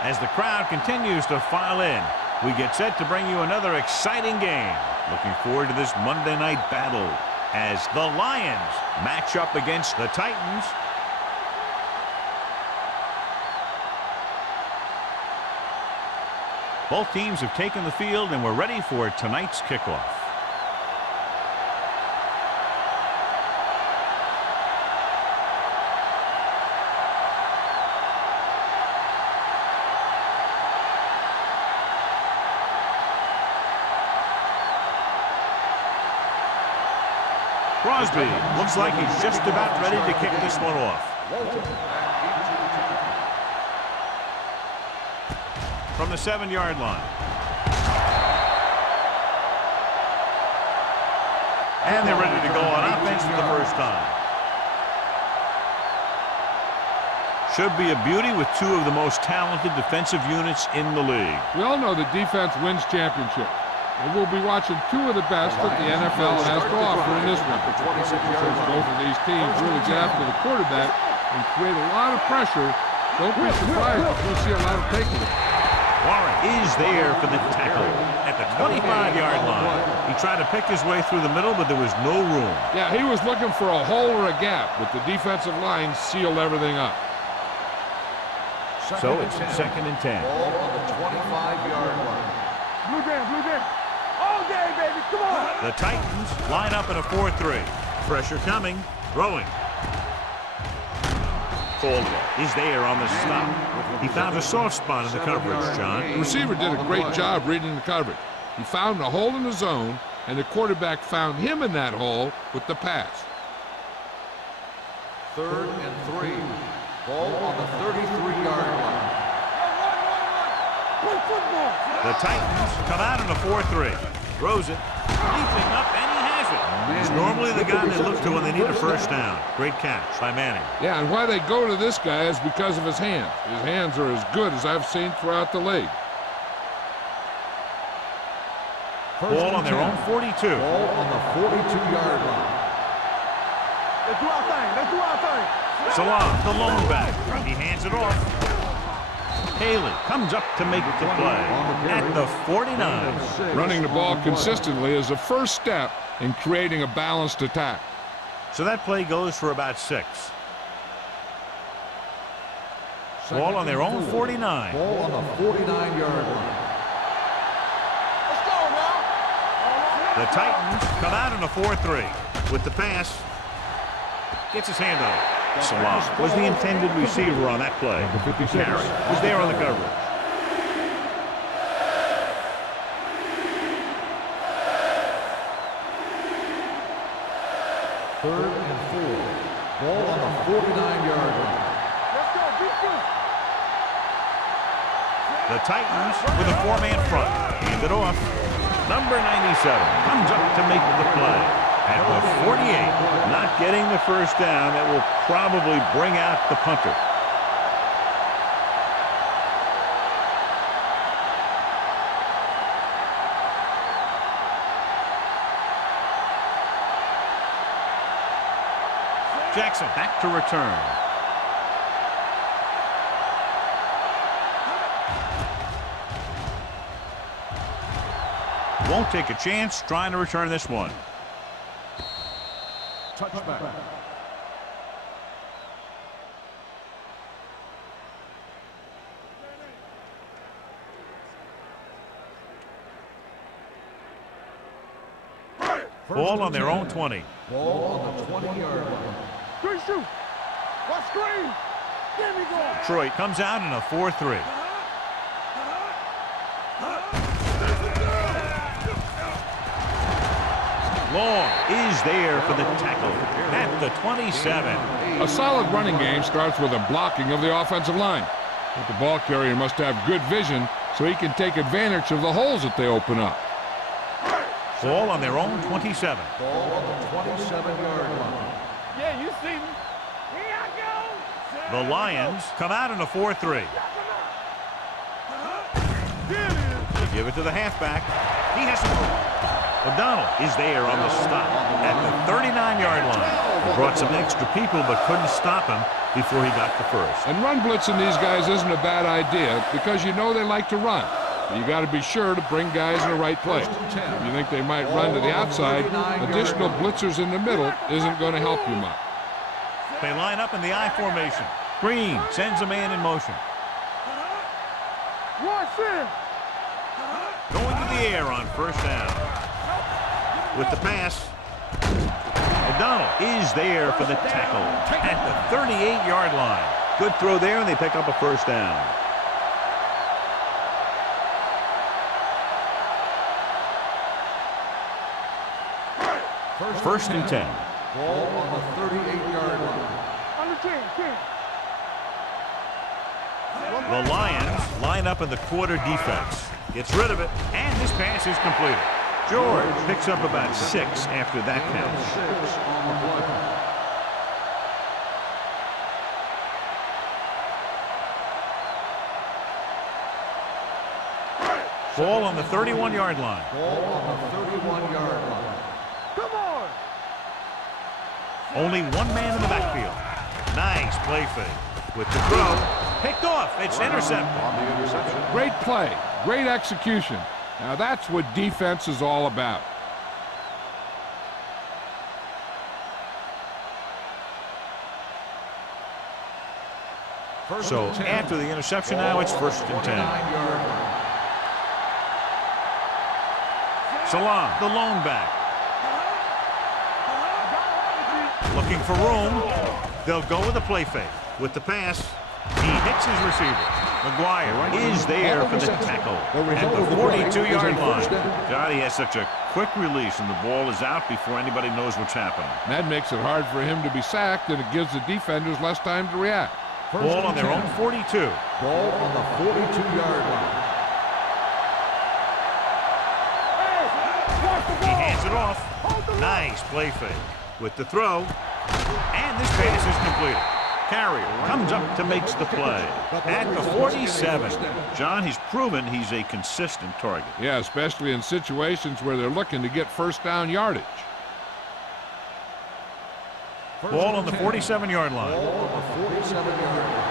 As the crowd continues to file in, we get set to bring you another exciting game. Looking forward to this Monday night battle as the Lions match up against the Titans. Both teams have taken the field and we're ready for tonight's kickoff. Crosby looks like he's just about ready to kick this one off. From the 7-yard line. And they're ready to go on offense for the first time. Should be a beauty with two of the most talented defensive units in the league. We all know that defense wins championships. And we'll be watching two of the best that the NFL has to offer in this one. Since both of these teams really get after the quarterback and create a lot of pressure, don't be surprised if we see a lot of takeaways. Warren is there for the tackle at the 25-yard line. He tried to pick his way through the middle, but there was no room. Yeah, he was looking for a hole or a gap, but the defensive line sealed everything up. So it's 2nd and 10. Ball on the 25-yard line. Blue jam. All day, baby, come on. The Titans line up in a 4-3. Pressure coming, throwing. Caldwell is there on the stop. He found a soft spot in the coverage, John. The receiver did a great job reading the coverage. He found a hole in the zone, and the quarterback found him in that hole with the pass. 3rd and 3. Ball on the 33-yard line. The Titans come out in a 4-3. Throws it, leaping up, and he has it. He's normally the guy they look to when they need a first down. Great catch by Manning. Yeah, and why they go to this guy is because of his hands. His hands are as good as I've seen throughout the league. Ball on their own 42. Ball on the 42-yard line. Let's do our thing. Salah, the lone back. He hands it off. Haley comes up to make the play at the 49. Running the ball consistently is the first step in creating a balanced attack. So that play goes for about 6. Ball on their own 49. Ball on the 49-yard line. Let's go now. The Titans come out in a 4-3 with the pass. Gets his hand on it. Salah was the intended receiver on that play. Carey was there on the coverage. Third and 4. Ball on the 49-yard line. Let's go, defense. The Titans with a 4-man front. Hand it off. Number 97 comes up to make the play. At the 48, not getting the first down, that will probably bring out the punter. Jackson back to return. Won't take a chance trying to return this one. Touchback. Ball on their own 20. Ball on the 20-yard line. Screen shoot. What screen? There we go. Detroit comes out in a 4-3. Long is there for the tackle at the 27. A solid running game starts with a blocking of the offensive line. But the ball carrier must have good vision so he can take advantage of the holes that they open up. Ball on their own 27. Ball on the 27-yard line. Yeah, you see me. Here I go. The Lions come out in a 4-3. They give it to the halfback. He has to. O'Donnell is there on the stop at the 39-yard line. He brought some extra people but couldn't stop him before he got the first. And run blitzing these guys isn't a bad idea because you know they like to run. You got to be sure to bring guys in the right place. If you think they might run to the outside, additional blitzers in the middle isn't going to help you much. They line up in the I formation. Green sends a man in motion. Going to the air on first down. With the pass, O'Donnell is there for the tackle at the 38-yard line. Good throw there, and they pick up a first down. First and 10. Ball on the 38-yard line. The Lions line up in the quarter defense. Gets rid of it, and this pass is completed. George picks up about 6 after that catch. 6 on the play. Ball on the 31-yard line. Ball on the 31-yard line. Come on! Only one man in the backfield. Nice play fake. With the throw, picked off. It's intercepted. On the interception. Great play, great execution. Now that's what defense is all about. So after the interception, now it's first and 10. Salam, the lone back. Looking for room. They'll go with a play fake. With the pass, he hits his receiver. McGuire is there for the tackle at the 42-yard line. God, he has such a quick release, and the ball is out before anybody knows what's happening. That makes it hard for him to be sacked, and it gives the defenders less time to react. Ball on their own 42. Ball on the 42-yard line. He hands it off. Nice play fake. With the throw, and this pass is completed. Carrier comes up to make the play at the 47. John, he's proven he's a consistent target. Yeah, especially in situations where they're looking to get first down yardage. Ball on the 47-yard line. Ball on the 47-yard line.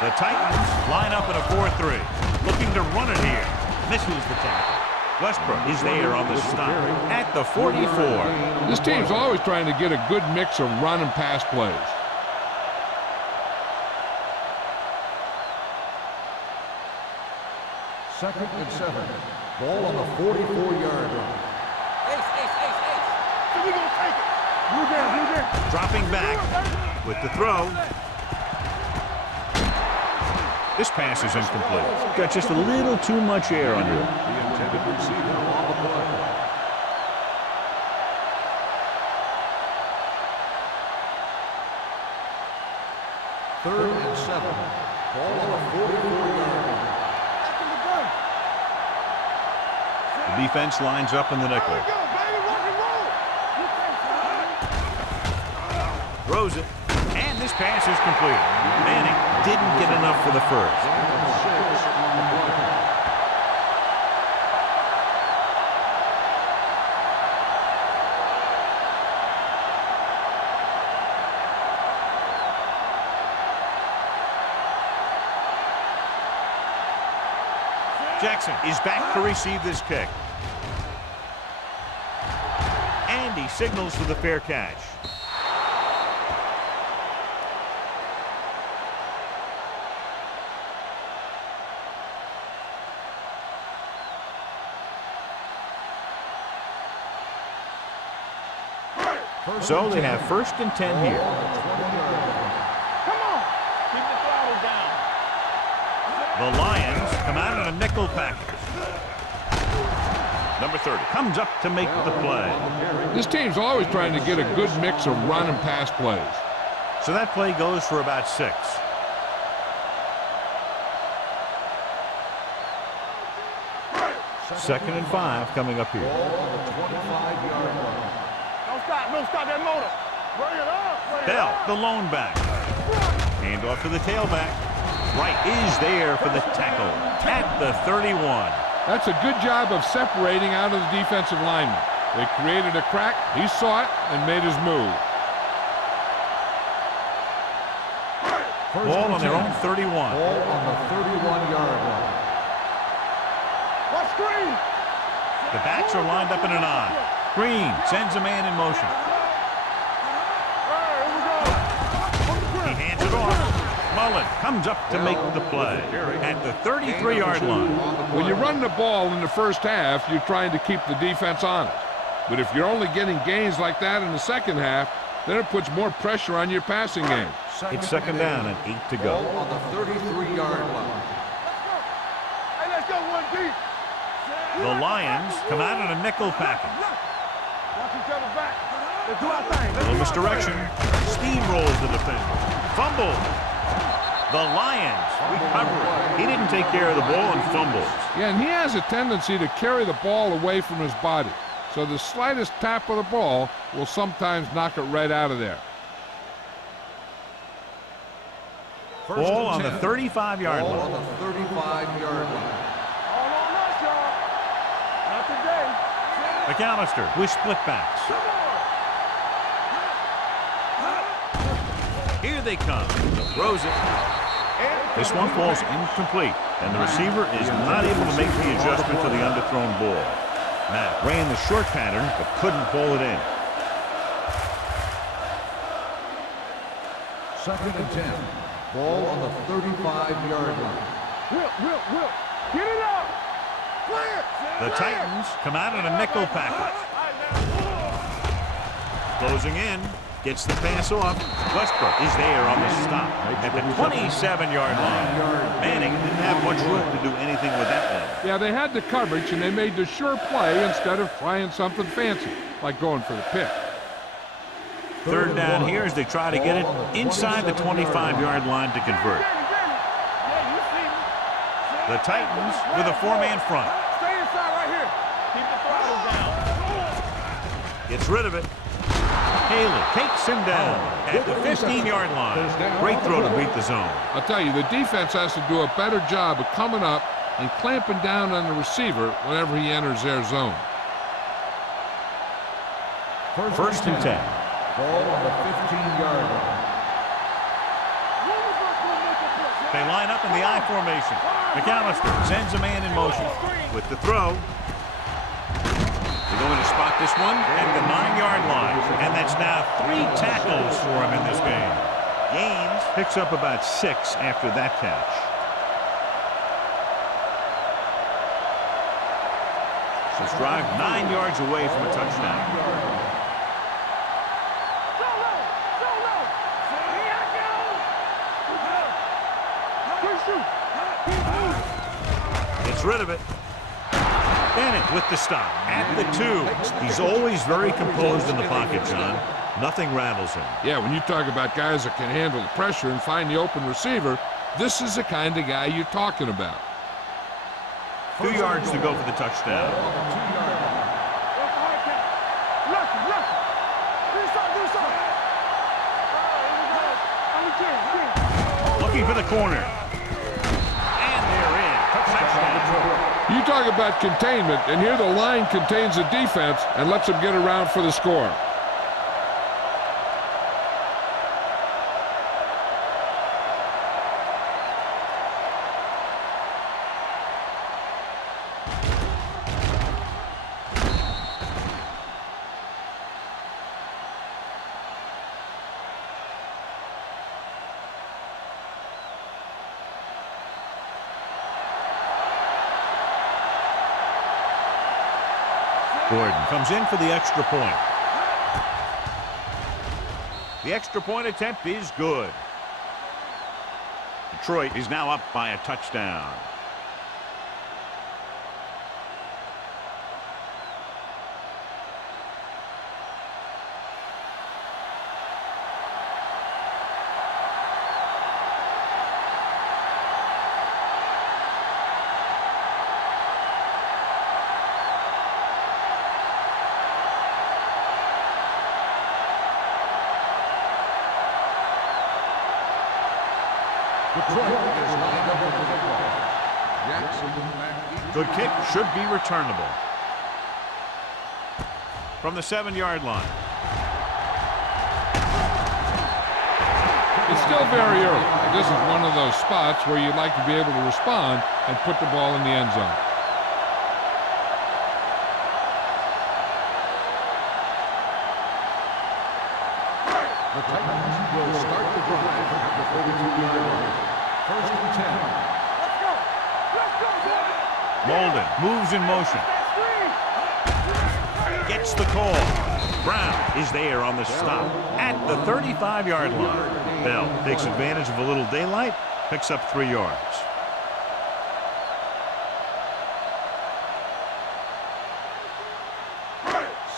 The Titans line up in a 4-3, looking to run it here. Misses the tackle. Westbrook is there on the stop at the 44. This team's always trying to get a good mix of run and pass plays. Second and 7. Ball on the 44-yard line. We gonna take it. Blue down. Dropping back with the throw. This pass is incomplete. Got just a little too much air under it. The intended receiver on the play. Third and 7. Ball on the 44-yard line. The defense lines up in the nickel. Throws it, and this pass is completed. Manning didn't get enough for the first. Jackson is back to receive this kick. And he signals for the fair catch. So they have first and 10 here. Come on. Keep the throttle down. The Lions come out in a nickel package. Number 30 comes up to make the play. This team's always trying to get a good mix of run and pass plays. So that play goes for about 6. Second and 5 coming up here. Don't stop that motor. Bring it up. Bell, the lone back. Hand off to the tailback. right is there for the tackle at the 31. That's a good job of separating out of the defensive lineman. They created a crack, he saw it, and made his move. Ball on their own 31. Ball on the 31-yard line. What screen? The backs are lined up in an I. Green sends a man in motion. He hands it off. Mullen comes up to make the play at the 33-yard line. When you run the ball in the first half, you're trying to keep the defense honest. But if you're only getting gains like that in the second half, then it puts more pressure on your passing game. It's second down and 8 to go. Ball on the 33-yard line. Hey, let's go one deep. The Lions come out in a nickel package. Watch each other back. Let's do our thing. A little misdirection. Steamrolls the defender. Fumble. The Lions recover it. He didn't take care of the ball and fumbles. Yeah, and he has a tendency to carry the ball away from his body. So the slightest tap of the ball will sometimes knock it right out of there. Ball on the 35-yard Ball line. on the 35-yard line. All on us, y'all. Not today. McAllister with split backs. Here they come. Throws it. This one falls incomplete, and the receiver is not able to make the adjustment to the underthrown ball. Matt ran the short pattern, but couldn't pull it in. Second and 10. Ball on the 35-yard line. Will. Get it out. Clear. The Titans come out in a nickel package. Closing in. Gets the pass off. Westbrook is there on the stop at the 27-yard line. Manning didn't have much room to do anything with that one. Yeah, they had the coverage, and they made the sure play instead of trying something fancy, like going for the pick. Third down here as they try to get it inside the 25-yard line to convert. The Titans with a four-man front. Stay inside right here. Keep the throttle down. Gets rid of it. Haley takes him down at the 15-yard line. Great throw to beat the zone. I'll tell you, the defense has to do a better job of coming up and clamping down on the receiver whenever he enters their zone. First and 10. Ball on the 15-yard line. They line up in the I formation. McAllister sends a man in motion. With the throw. They're going to spot this one at the 9-yard line. And that's now 3 tackles for him in this game. Gaines picks up about 6 after that catch. This drive 9 yards away from a touchdown. Gets rid of it. Bennett with the stop at the 2. He's always very composed in the pocket, John. Nothing rattles him. Yeah, when you talk about guys that can handle the pressure and find the open receiver, this is the kind of guy you're talking about. 2 yards to go for the touchdown. Looking for the corner. And they're in. Touchdown. You talk about containment, and here the line contains the defense and lets them get around for the score. Gordon comes in for the extra point. The extra point attempt is good. Detroit is now up by a touchdown. Detroit is lined up with the football. Jackson back. Good kick, should be returnable. From the 7-yard line. It's still very early. This is one of those spots where you'd like to be able to respond and put the ball in the end zone. The Titans will start the drive at the 42-yard line. First and 10. Let's go. Let's go, boys. Molden moves in motion. Gets the call. Brown is there on the stop at the 35-yard line. Bell takes advantage of a little daylight, picks up 3 yards.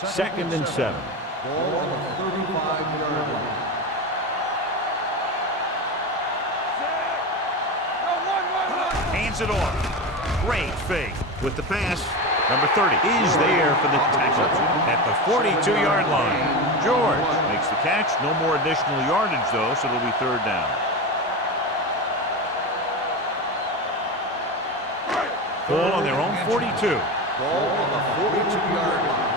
Second and 7. Ball on the 35-yard line. Hands it off. Great fake with the pass. Number 30 is there for the tackle at the 42-yard line. George makes the catch. No more additional yardage, though, so it'll be third down. Ball on their own 42. Ball on the 42-yard line.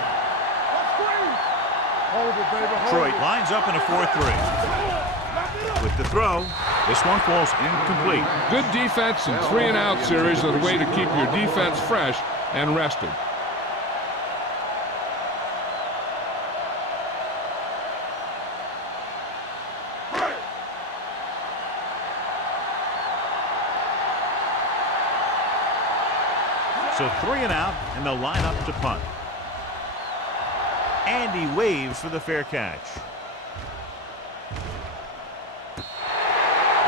Detroit lines up in a 4-3. With the throw, this one falls incomplete. Good defense and 3-and-out series are the way to keep your defense fresh and rested. So 3-and-out, and they'll line up to punt. Andy waves for the fair catch. The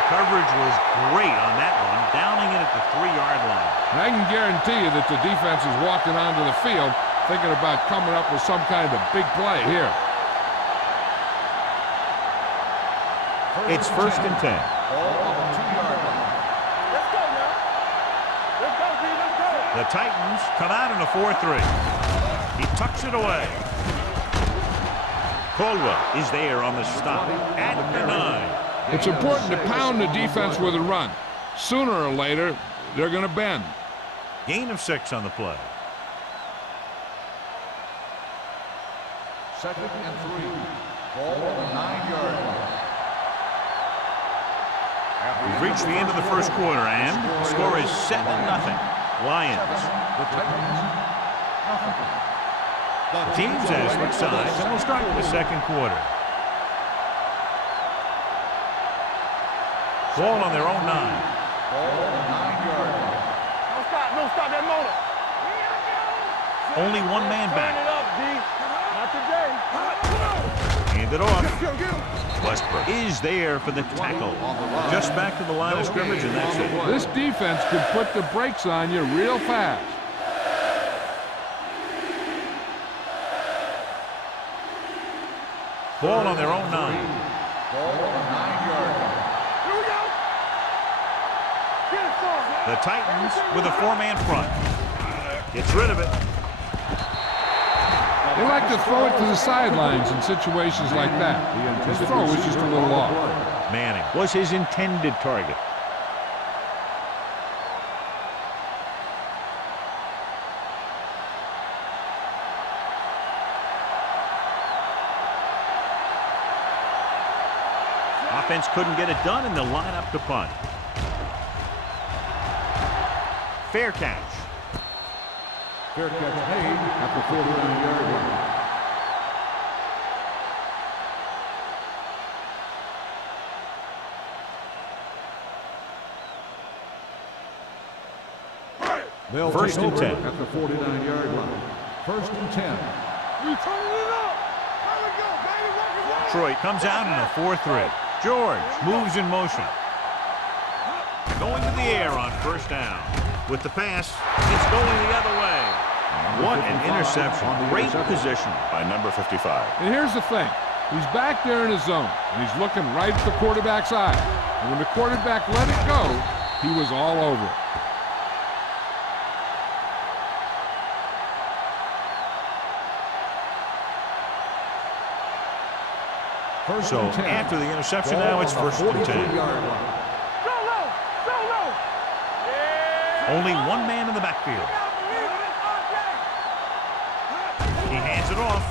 coverage was great on that one, downing it at the 3-yard line. And I can guarantee you that the defense is walking onto the field thinking about coming up with some kind of big play here. It's first and 10. Ball on the 2-yard line. Let's go now. Let's go, D. Let's go. The Titans come out in a 4-3. He tucks it away. Caldwell is there on the stop at the 9. It's important to pound the defense with a run. Sooner or later, they're going to bend. Gain of 6 on the play. Second and 3. Ball on the 9-yard line. We've reached the end of the first quarter, and the score is 7-0. Lions. The Titans, nothing. Teams as switch sides, and we'll start the second quarter. Ball on their own 9. Ball on the 9-yard line. No stop that motor. Only one man Turn back. it up, D. Not today. Hand it off. Westbrook is there for the tackle. Just back to the line of scrimmage, and that's it. This defense could put the brakes on you real fast. Ball on their own 9. Ball on the 9-yard line. Here we go. Get it, son. The Titans with a 4-man front. Gets rid of it. They like to throw it to the sidelines in situations like that. His throw was just a little off. Manning was his intended target. Offense couldn't get it done, and they'll line up to punt. Fair catch. Fair catch made at the 49-yard line. They'll First take and over 10. at the 49-yard line. First and 10. We turning it up. There we go, baby. Work it out. Detroit comes out in a 4-3. George moves in motion. Going to the air on first down. With the pass, it's going the other way. What an interception. Great position by number 55. And here's the thing. He's back there in his zone, and he's looking right at the quarterback's eye. And when the quarterback let it go, he was all over it. First So and 10. after the interception, Ball now it's on the first and 10. 43-yard line. Go low. Only one man in the backfield. He hands it off.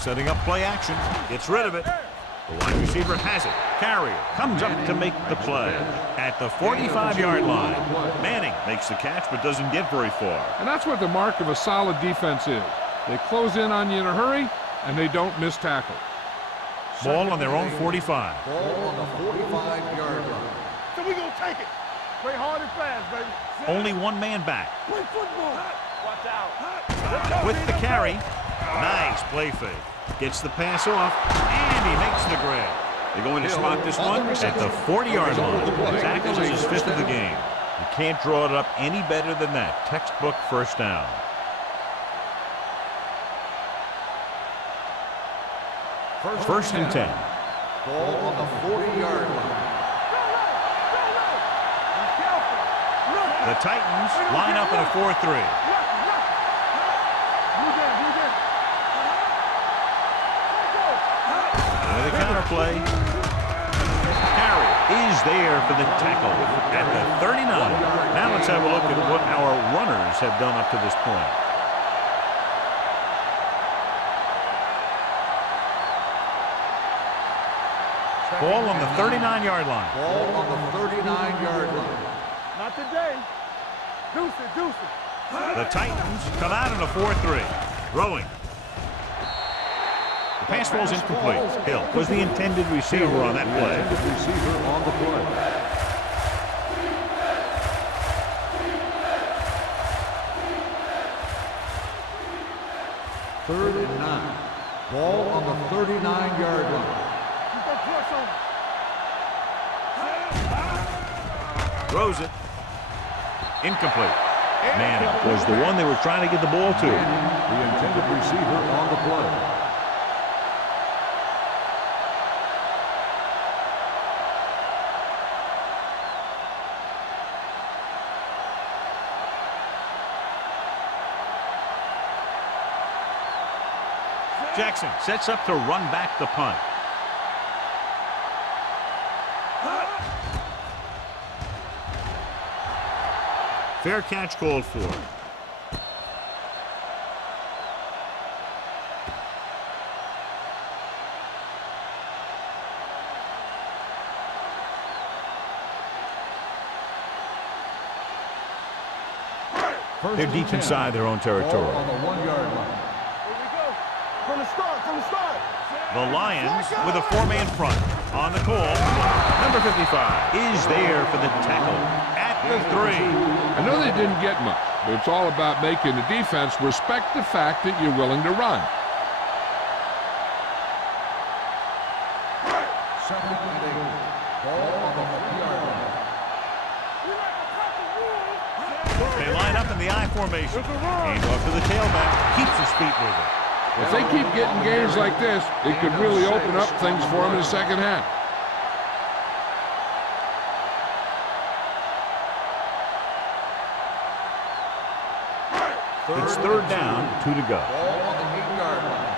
Setting up play action. Gets rid of it. The wide receiver has it. Carrier comes up to make the play. At the 45-yard line, Manning makes the catch but doesn't get very far. And that's what the mark of a solid defense is. They close in on you in a hurry, and they don't miss tackle. Ball on their own 45. Ball on the 45-yard line. So we gonna take it. Play hard and fast, baby. Only one man back. Play football. Watch out. With the carry. Nice play fake. Gets the pass off, and he makes the grab. They're going to spot this one at the 40-yard line. Tackles is his fifth of the game. You can't draw it up any better than that. Textbook first down. First and 10. Ball on the 40-yard line. The Titans line up in a 4-3. The counter play. Carry is there for the tackle at the 39. Now let's have a look at what our runners have done up to this point. Ball on the 39-yard line. Ball on the 39-yard line. Not today. Deuce it. The Titans come out in a 4-3. Throwing. The pass falls incomplete. Hill was the intended receiver on that play. Receiver on the play. Third and 9. Ball on the 39-yard line. Throws it. Incomplete. Manning was the one they were trying to get the ball to. The intended receiver on the play. Jackson sets up to run back the punt. Fair catch called for. They're deep inside their own territory. On the 1-yard line. Here we go. From the start. The Lions with a 4-man front. On the call, number 55 is there for the tackle at the 3. I know they didn't get much, but it's all about making the defense respect the fact that you're willing to run. Second and 8. Ball on the 1-yard line. They line up in the I formation. Hand off to the tailback. Keeps his feet moving. If they keep getting games like this, it could really open up things for them in the second half. It's third down, 2 to go. Ball on the 8-yard line.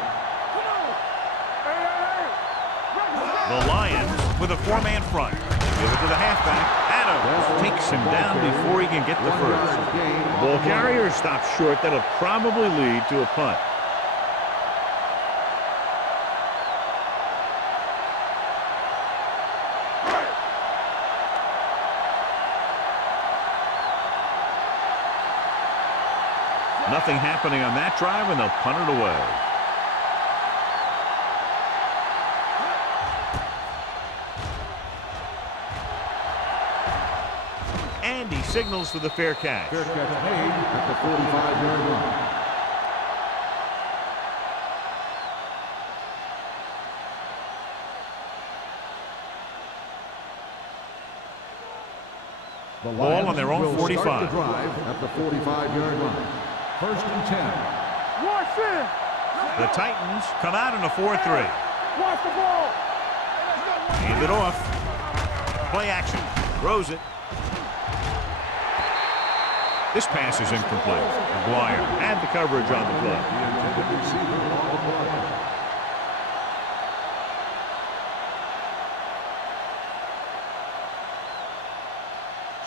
The Lions with a 4-man front. Give it to the halfback. Adams takes him down before he can get the first. The ball carrier stops short. That'll probably lead to a punt. Nothing happening on that drive, and they'll punt it away. And he signals for the fair catch. Fair catch made at the 45-yard line. The Ball on their own will 45. start the drive at the 45-yard line. First and 10. Watch it. The Titans come out in a 4-3. Watch the ball. Hand it off. Play action. Throws it. This pass is incomplete. McGuire had the coverage on the play. The intended receiver on the play.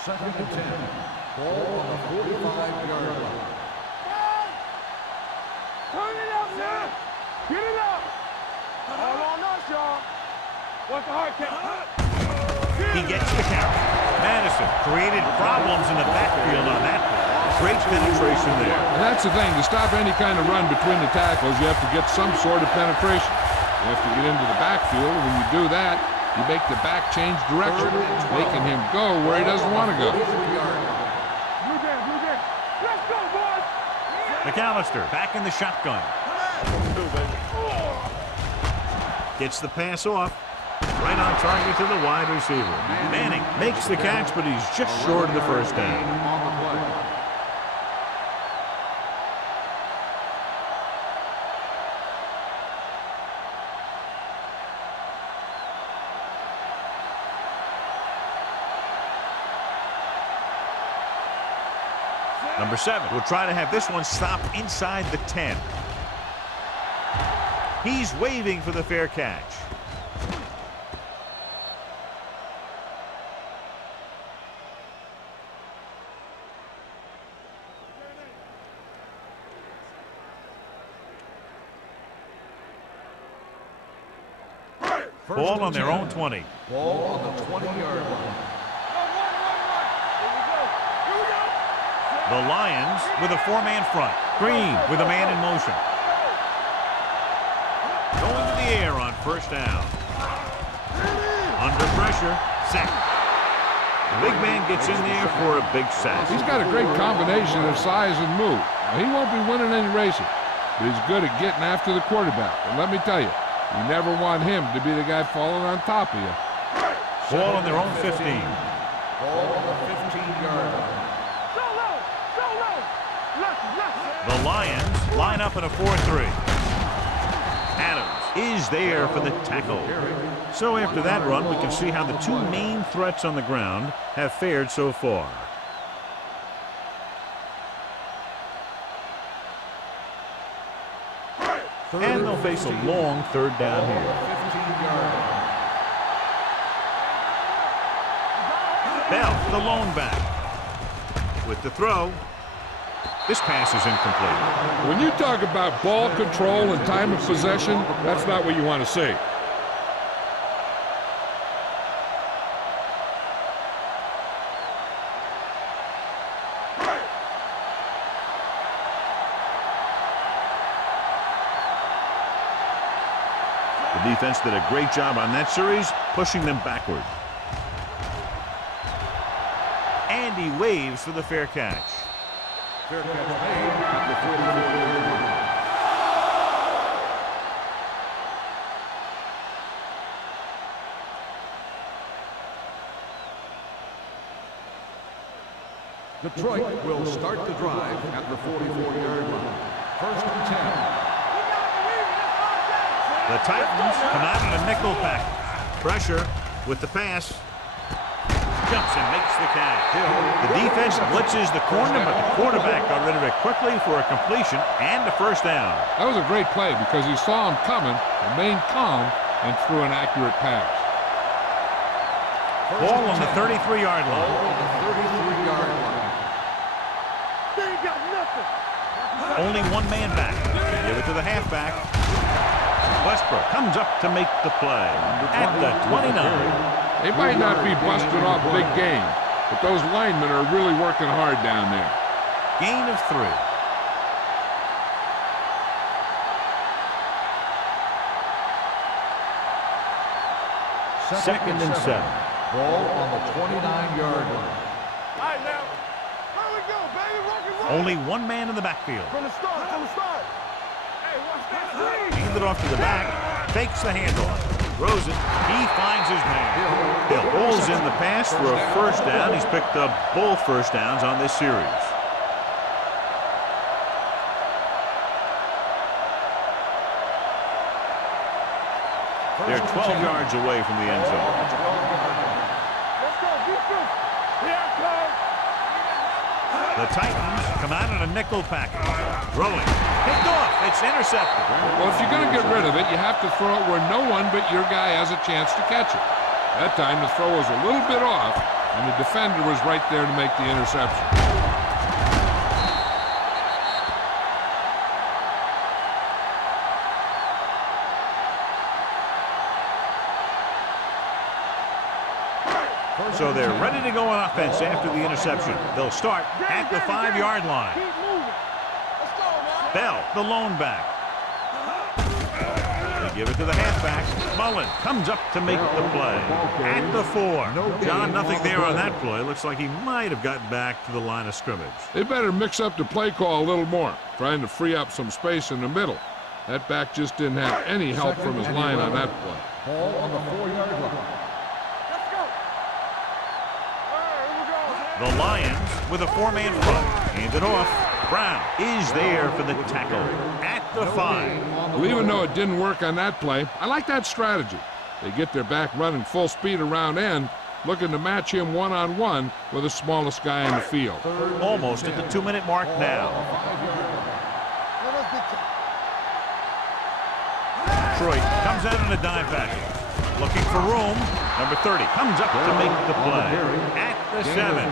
Second and 10. Ball on the 45-yard line. Turn it up, man. Get it up. All on us, y'all. What's the hard count? He gets the count. Madison created problems in the backfield on that play. Great penetration there. And that's the thing. To stop any kind of run between the tackles, you have to get some sort of penetration. You have to get into the backfield. When you do that, you make the back change direction, making him go where he doesn't want to go. Blue Jam, Blue Jam. Let's go, boys. McAllister back in the shotgun. Gets the pass off. Right on target to the wide receiver. Manning makes the catch, but he's just short of the first down. Number 7 will try to have this one stop inside the 10. He's waving for the fair catch. Ball on their own 20. Ball on the 20-yard line. The Lions with a 4-man front. Green with a man in motion. Going to the air on first down. Under pressure. Sack. The big man gets in there for a big sack. He's got a great combination of size and move. Now, he won't be winning any races, but he's good at getting after the quarterback. And let me tell you, you never want him to be the guy falling on top of you. Ball on their own 15. Ball on the 15-yard line. The Lions line up in a 4-3. Adams is there for the tackle. So after that run, we can see how the two main threats on the ground have fared so far. And they'll face a long third down here. Bell, the lone back. With the throw. This pass is incomplete. When you talk about ball control and time of possession, that's not what you want to see. The defense did a great job on that series, pushing them backward. And he waves for the fair catch. Fair catch made at the 44-yard line. Detroit will start the drive at the 44-yard line. First and 10. The Titans come out in a nickel pack. Pressure with the pass. Jumps and makes the catch. The defense blitzes the corner, but the quarterback got rid of it quickly for a completion and a first down. That was a great play because he saw him coming, remained calm, and threw an accurate pass. Ball on the 33-yard line. Ball on the 33-yard line. They ain't got nothing. Only one man back. Give it to the halfback. Westbrook comes up to make the play at the 29. They might not be busting off big game, but those linemen are really working hard down there. Gain of 3. Second and 7. Ball on the 29-yard line. All right, now. Here we go, baby. Rock and roll. Only one man in the backfield. From the start, from the start. Hey, watch that screen. Hand it off to the back. Fakes the handoff. Throws it. He finds his man. Hill pulls in the pass for a first down. He's picked up both first downs on this series. They're 12 yards away from the end zone. Let's go, defense. Here it comes. The Titans come out in a nickel package. Throwing. Picked off. It's intercepted. Well, if you're going to get rid of it, you have to throw it where no one but your guy has a chance to catch it. That time the throw was a little bit off, and the defender was right there to make the interception. So they're ready to go on offense after the interception. They'll start at the 5-yard line. Bell, the lone back. They give it to the halfback. Mullen comes up to make the play. At the 4. John, nothing there on that play. Looks like he might have gotten back to the line of scrimmage. They better mix up the play call a little more, trying to free up some space in the middle. That back just didn't have any help from his line on that play. Ball on the 4-yard line. The Lions with a 4-man front. Hand it off. Brown is there for the tackle at the 5. Well, even though it didn't work on that play, I like that strategy. They get their back running full speed around end, looking to match him one-on-one with the smallest guy in the field. Almost at the 2-minute mark now. Detroit comes out in a dive package. Looking for room. Number 30 comes up to make the play. At the 7.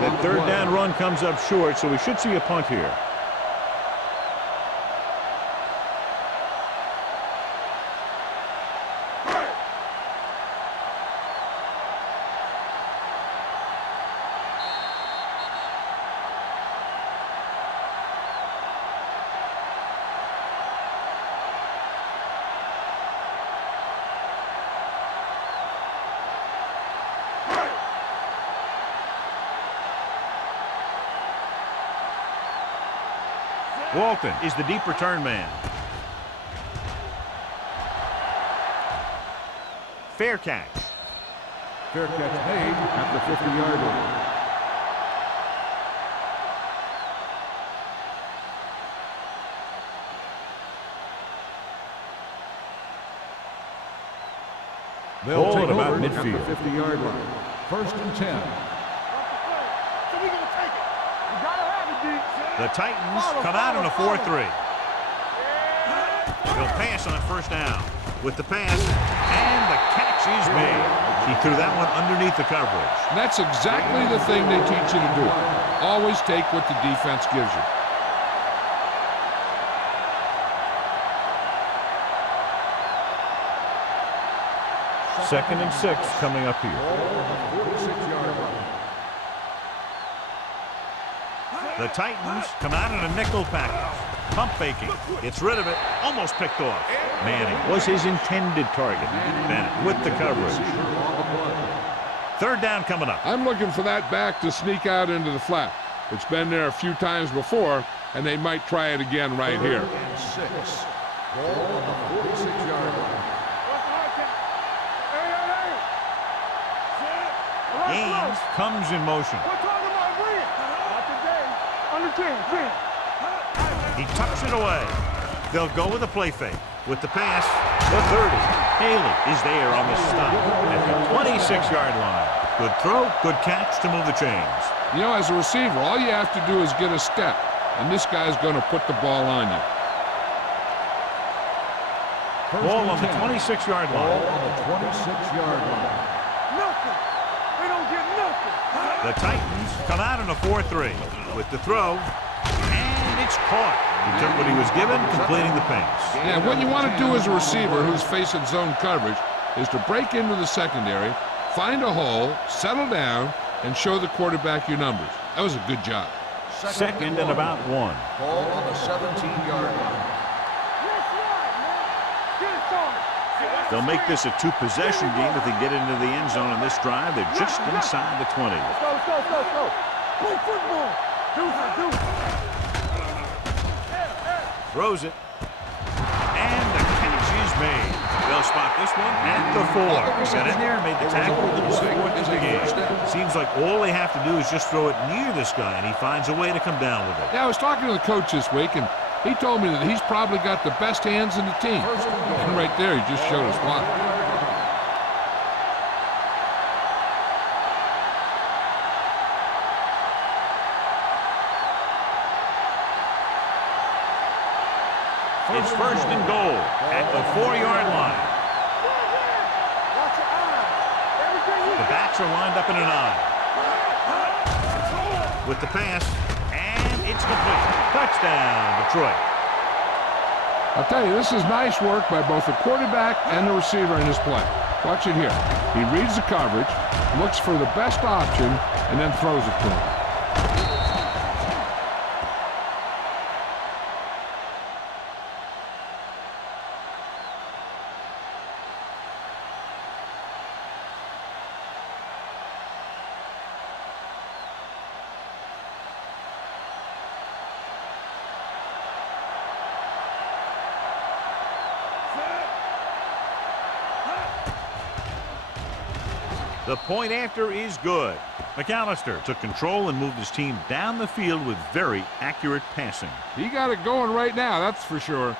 That third down run comes up short, so we should see a punt here. Walton is the deep return man. Fair catch. Fair catch made at the 50-yard line. They'll take about midfield at the 50-yard line. 1st and 10. The Titans come out in a 4-3. They'll pass on 1st down. With the pass, and the catch is made. He threw that one underneath the coverage. That's exactly the thing they teach you to do. Always take what the defense gives you. Second and 6 coming up here. The Titans come out in a nickel package. Pump faking. Gets rid of it. Almost picked off. Manning was his intended target. Bennett with the coverage. 3rd down coming up. I'm looking for that back to sneak out into the flat. It's been there a few times before, and they might try it again right here. 3rd and 6. Ball on the 46-yard line. Gaines comes in motion. He tucks it away. They'll go with a play fake. With the pass, the 30. Haley is there on the stop at the 26-yard line. Good throw, good catch to move the chains. You know, as a receiver, all you have to do is get a step, and this guy's going to put the ball on you. Ball on the 26-yard line. Ball on the 26-yard line. Nothing. They don't get nothing. The Titans come out in a 4-3 with the throw, and it's caught. He took what he was given, completing the pass. Yeah, what you want to do as a receiver who's facing zone coverage is to break into the secondary, find a hole, settle down, and show the quarterback your numbers. That was a good job. Second and about 1. Ball on the 17-yard line. They'll make this a 2-possession game if they get into the end zone on this drive. They're just inside the 20. Let's go. Play football. Do it. Throws it. And the catch is made. They'll spot this one at the 4. Got in there and made the tackle. The 4th is the game. Seems like all they have to do is just throw it near this guy, and he finds a way to come down with it. Yeah, I was talking to the coach this week, and he told me that he's probably got the best hands in the team. And right there, he just showed us why. It's 1st and goal at the 4-yard line. The backs are lined up in an I. with the pass, and it's complete. Touchdown, Detroit. I'll tell you, this is nice work by both the quarterback and the receiver in this play. Watch it here. He reads the coverage, looks for the best option, and then throws it to him. The point after is good. McAllister took control and moved his team down the field with very accurate passing. He got it going right now, that's for sure.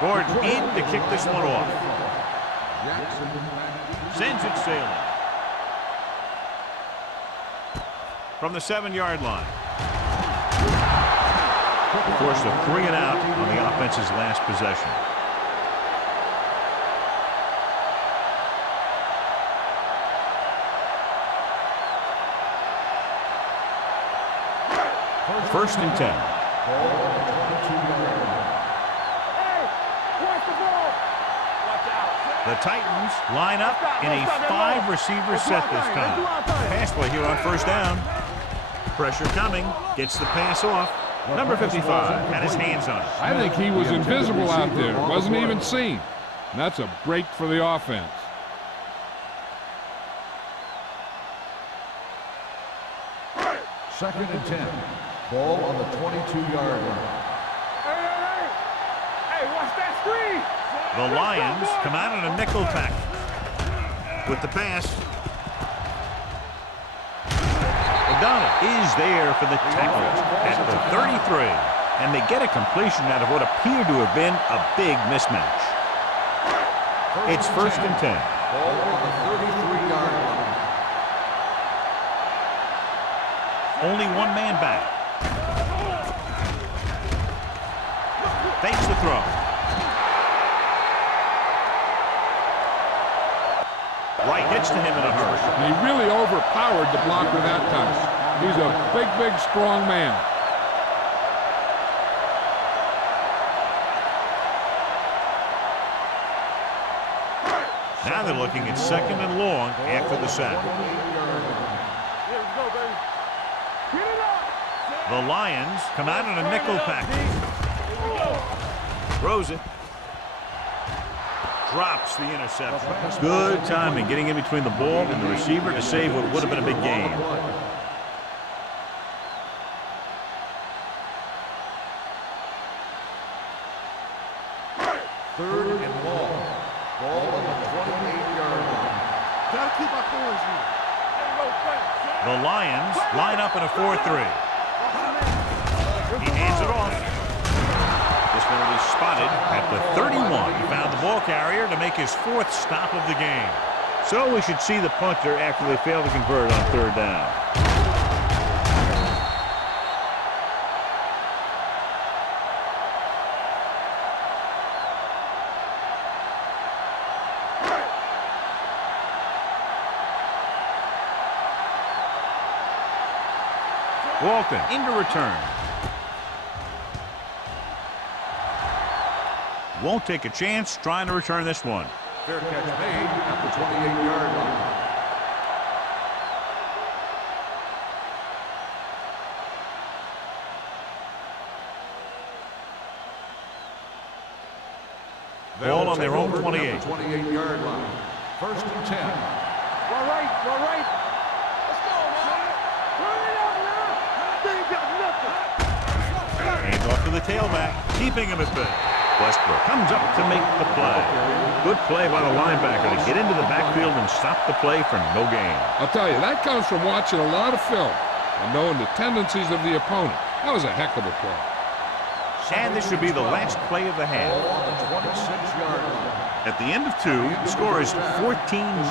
Gordon in to kick this one off. Sends it sailing. From the 7-yard line. Forced a 3-and-out on the offense's last possession. First and 10. The Titans line up in a 5-receiver set this time. Pass play here on first down. Pressure coming. Gets the pass off. Number 55 had his hands on it. I think he was invisible out there. Wasn't even seen. And that's a break for the offense. Second and 10. Ball on the 22-yard line. Hey, watch that screen. The Lions come out in a nickel pack. With the pass. O'Donnell is there for the tackle at the 33. And they get a completion out of what appeared to have been a big mismatch. It's first and 10. Ball on the 33-yard line. Only one man back. Fakes the throw. Right gets to him in a hurry. And he really overpowered the blocker that time. He's a big, big, strong man. Now they're looking at second and long after the sack. The Lions come out in a nickel package. Throws it. Drops the interception. Good timing getting in between the ball and the receiver to save what would have been a big game. Third and long. Ball on the 28-yard line. Gotta keep our corners here. The Lions line up in a 4-3. He hands it off. This one will be spotted at the 31. He found the ball carrier to make his 4th stop of the game. So we should see the punter after they fail to convert on third down. Walton into return. Won't take a chance trying to return this one. Fair catch made at the 28-yard line. Ball on their own 28. 28-yard line. First and 10. All right. Let's go, man. Turn it up now. They ain't got nothing. Hands off to the tailback, keeping him at bay. Westbrook comes up to make the play. Good play by the linebacker to get into the backfield and stop the play for no gain. I'll tell you, that comes from watching a lot of film and knowing the tendencies of the opponent. That was a heck of a play. And this should be the last play of the half. Ball on the 26-yard line. At the end of 2, the score is 14-0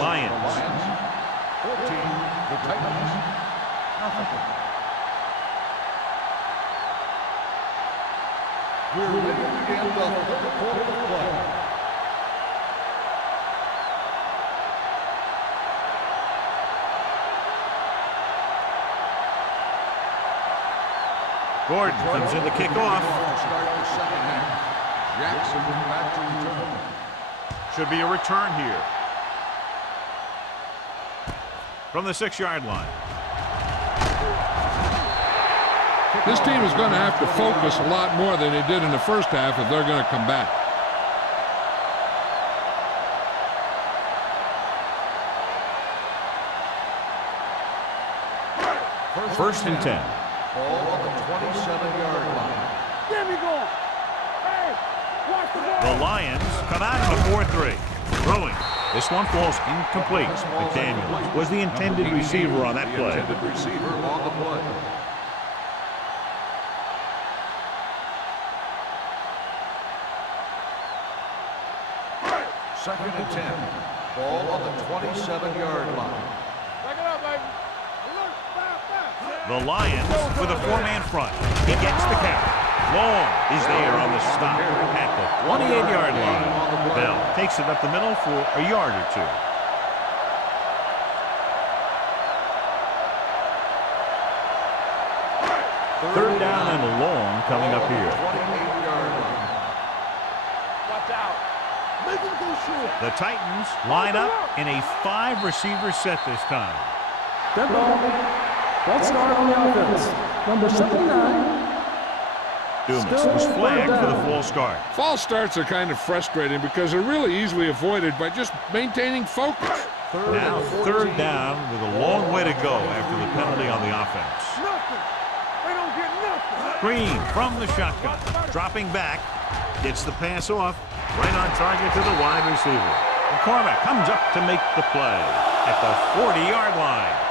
Lions. 14, the Titans. We're ready to begin the third quarter of play. Gordon comes in to kick off. Start the second half. Jackson back to return. Should be a return here. From the 6-yard line. This team is going to have to focus a lot more than they did in the first half if they're going to come back. First and 10. Ball on the 27-yard line. Get me going. Hey, watch the ball. The Lions come out in the 4-3. Throwing. This one falls incomplete. McDaniel was the intended receiver on that play. Intended receiver on the play. Second and 10. Ball on the 27-yard line. Back it up, baby. Look, back. The Lions with a 4-man front. He gets the carry. Long is there on the stop at the 28-yard line. Bell takes it up the middle for a yard or two. Third down and long coming up here. 28-yard line. Watch out. Make him go short. The Titans line up in a 5-receiver set this time. Dead ball. Let's start on the offense. Number 79. Dumas was flagged for the false start. False starts are kind of frustrating because they're really easily avoided by just maintaining focus. Now third down with a long way to go after the penalty on the offense. Nothing. They don't get nothing. Green from the shotgun. Dropping back. Gets the pass off. Right on target to the wide receiver. McCormick comes up to make the play at the 40-yard line.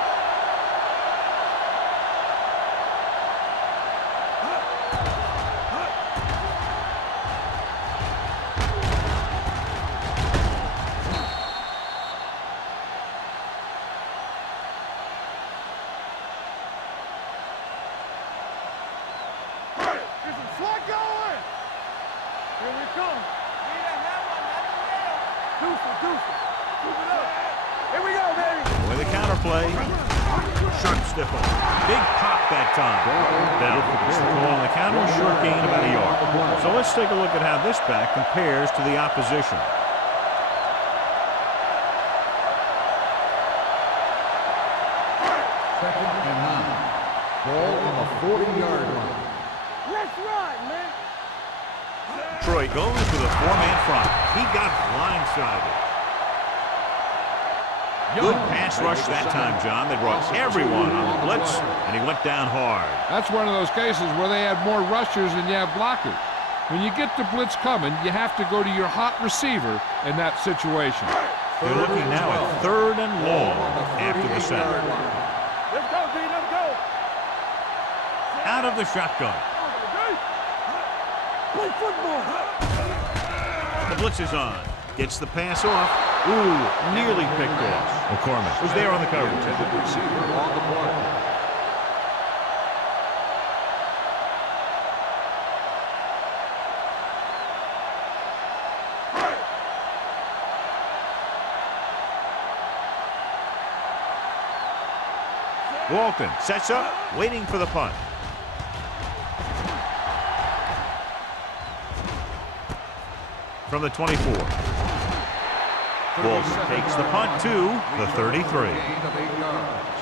Sharp stiff on. Big pop that time. Bell gets the call on the counter. Short gain about a yard. So let's take a look at how this back compares to the opposition. Second and 9. Ball on the 40-yard line. Let's ride, man. Troy goes with a 4-man front. He got blindsided. Good pass rush that time, John. They brought everyone on the blitz, and he went down hard. That's one of those cases where they have more rushers than you have blockers. When you get the blitz coming, you have to go to your hot receiver in that situation. They're looking now at third and long after the center. Let's go, D. Let's go. Out of the shotgun. Play football. The blitz is on. Gets the pass off. Ooh, nearly picked off. McCormick was there on the coverage. Intended receiver on the play. Walton sets up, waiting for the punt. From the 24. Walton takes the punt to the 33. Gain of 8 yards.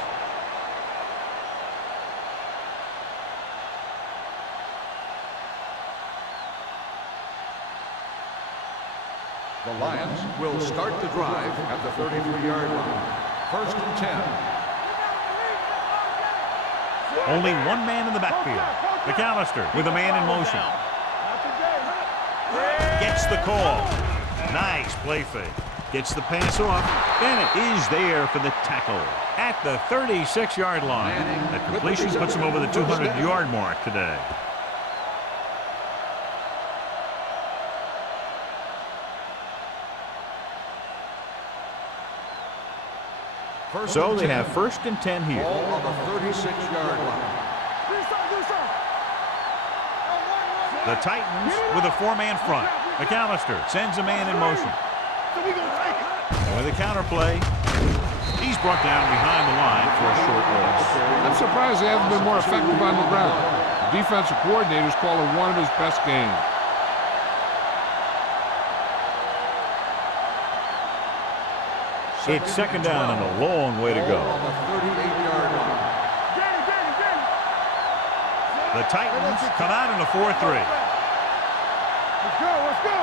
The Lions will start the drive at the 33-yard line. First and 10. Only one man in the backfield. McAllister with a man in motion. Gets the call. Nice play fake. Gets the pass off. Bennett is there for the tackle at the 36-yard line. That completion puts him over the 200-yard mark today. So they have 1st and 10 here. Ball on the 36-yard line. The Titans with a 4-man front. McAllister sends a man in motion. And with a counter play, he's brought down behind the line for a short loss. I'm surprised they haven't been more effective on the ground. The defensive coordinator's calling one of his best games. It's 2nd down and a long way to go. On the 38-yard line. The Titans come out in a 4-3. Let's go.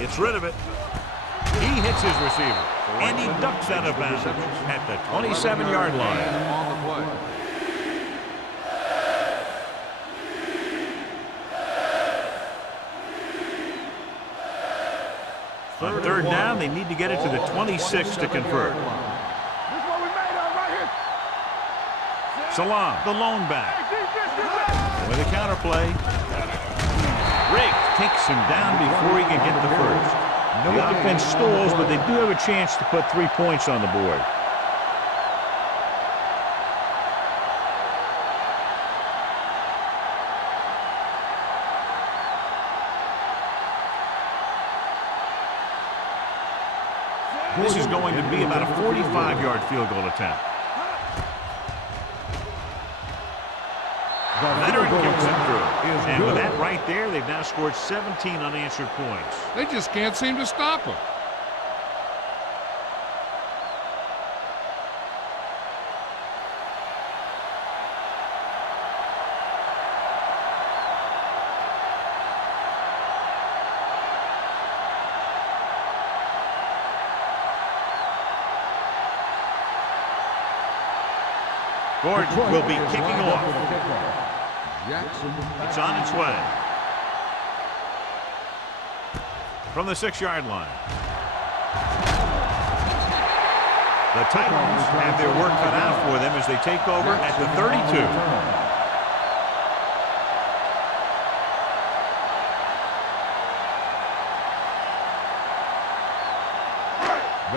Gets rid of it. He hits his receiver, and he ducks out of bounds at the 27-yard line. On the play. On 3rd down, they need to get it to the 26 to convert. This is what we made of right here. Salam, the lone back. With a counter play, Riggs takes him down before he can get the first. The offense stalls, but they do have a chance to put 3 points on the board. This is going to be about a 45-yard field goal attempt. Leonard kicks it through. And with that right there, they've now scored 17 unanswered points. They just can't seem to stop him. Gordon will be kicking off. Jackson. It's on its way. From the 6-yard line. The Titans have their work cut out for them as they take over at the 32.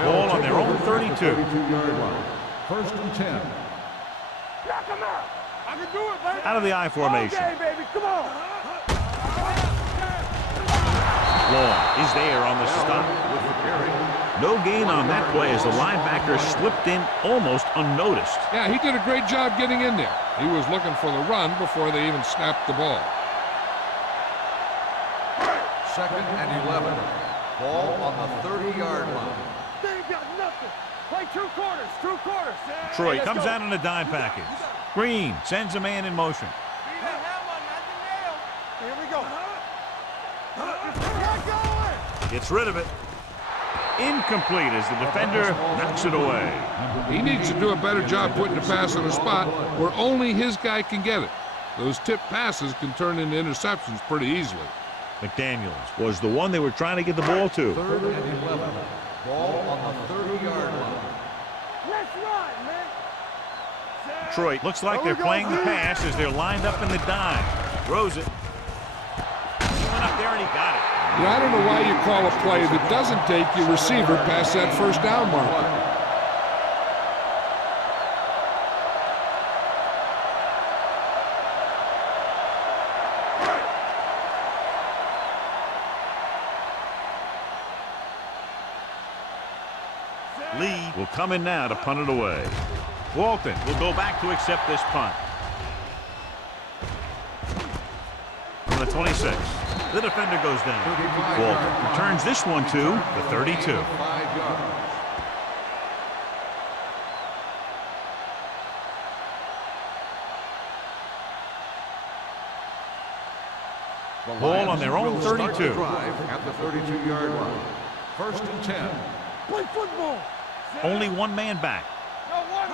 Ball on their own 32. 32-yard line. 1st and 10. Knock him out. I can do it, baby. Out of the I formation. Okay, baby. Come on. Long is there on the stop. With the carry. No gain on that play as the linebacker slipped in almost unnoticed. Yeah, he did a great job getting in there. He was looking for the run before they even snapped the ball. 2nd and 11. Ball on the 30-yard line. They ain't got nothing. Play 2 quarters. 2 quarters. Troy Let's comes go. out in a dime package. Green sends a man in motion. Here we go. Get going. Gets rid of it. Incomplete as the defender knocks it away. He needs to do a better job putting the pass in a spot where only his guy can get it. Those tip passes can turn into interceptions pretty easily. McDaniels was the one they were trying to get the ball to. 3rd and 11. Ball on the 30-yard line. Let's run, man. Troy looks like they're playing the pass as they're lined up in the dime. Throws it. He went up there and he got it. Yeah, I don't know why you call a play that doesn't take your receiver past that 1st down marker. Lee will come in now to punt it away. Walton will go back to accept this punt. From the 26, the defender goes down. Walton returns this one to the 32. 5 yards. Ball on their own 32. Drive at the 32-yard line. 1st and 10. Play football. Only one man back. No, one.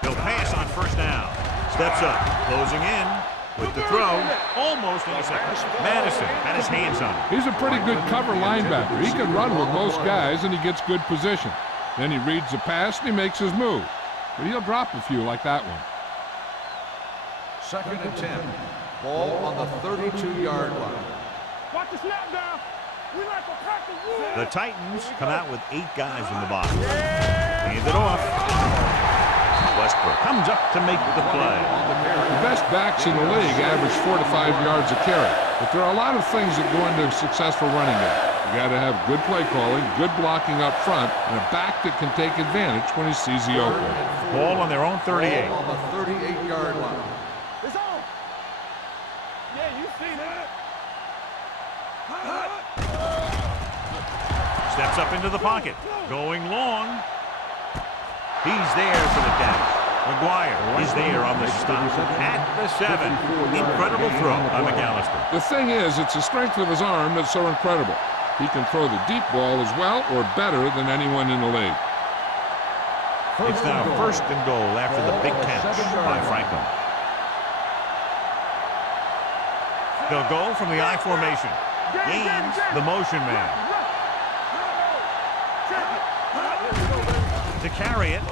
He'll pass on 1st down. Steps up, closing in with the throw. Almost intercepted. Madison had his hands on it. He's a pretty good cover linebacker. He can run with most guys, and he gets good position. Then he reads the pass, and he makes his move. But he'll drop a few like that one. 2nd and 10. Ball on the 32-yard line. Watch the snap down. The Titans come out with 8 guys in the box. Hand it off. Westbrook comes up to make the play. The best backs in the league average 4 to 5 yards a carry. But there are a lot of things that go into a successful running game. You got to have good play calling, good blocking up front, and a back that can take advantage when he sees the opening. Ball on their own 38. On the 38-yard line. It's on. Yeah, you see that. Steps up into the pocket. Going long. He's there for the catch. McGuire is there on the stop at the 7. Incredible throw by McAllister. The thing is, it's the strength of his arm that's so incredible. He can throw the deep ball as well or better than anyone in the league. It's now 1st and goal after the big catch by Franklin. They'll go from the I formation. Gains the motion man. To carry it,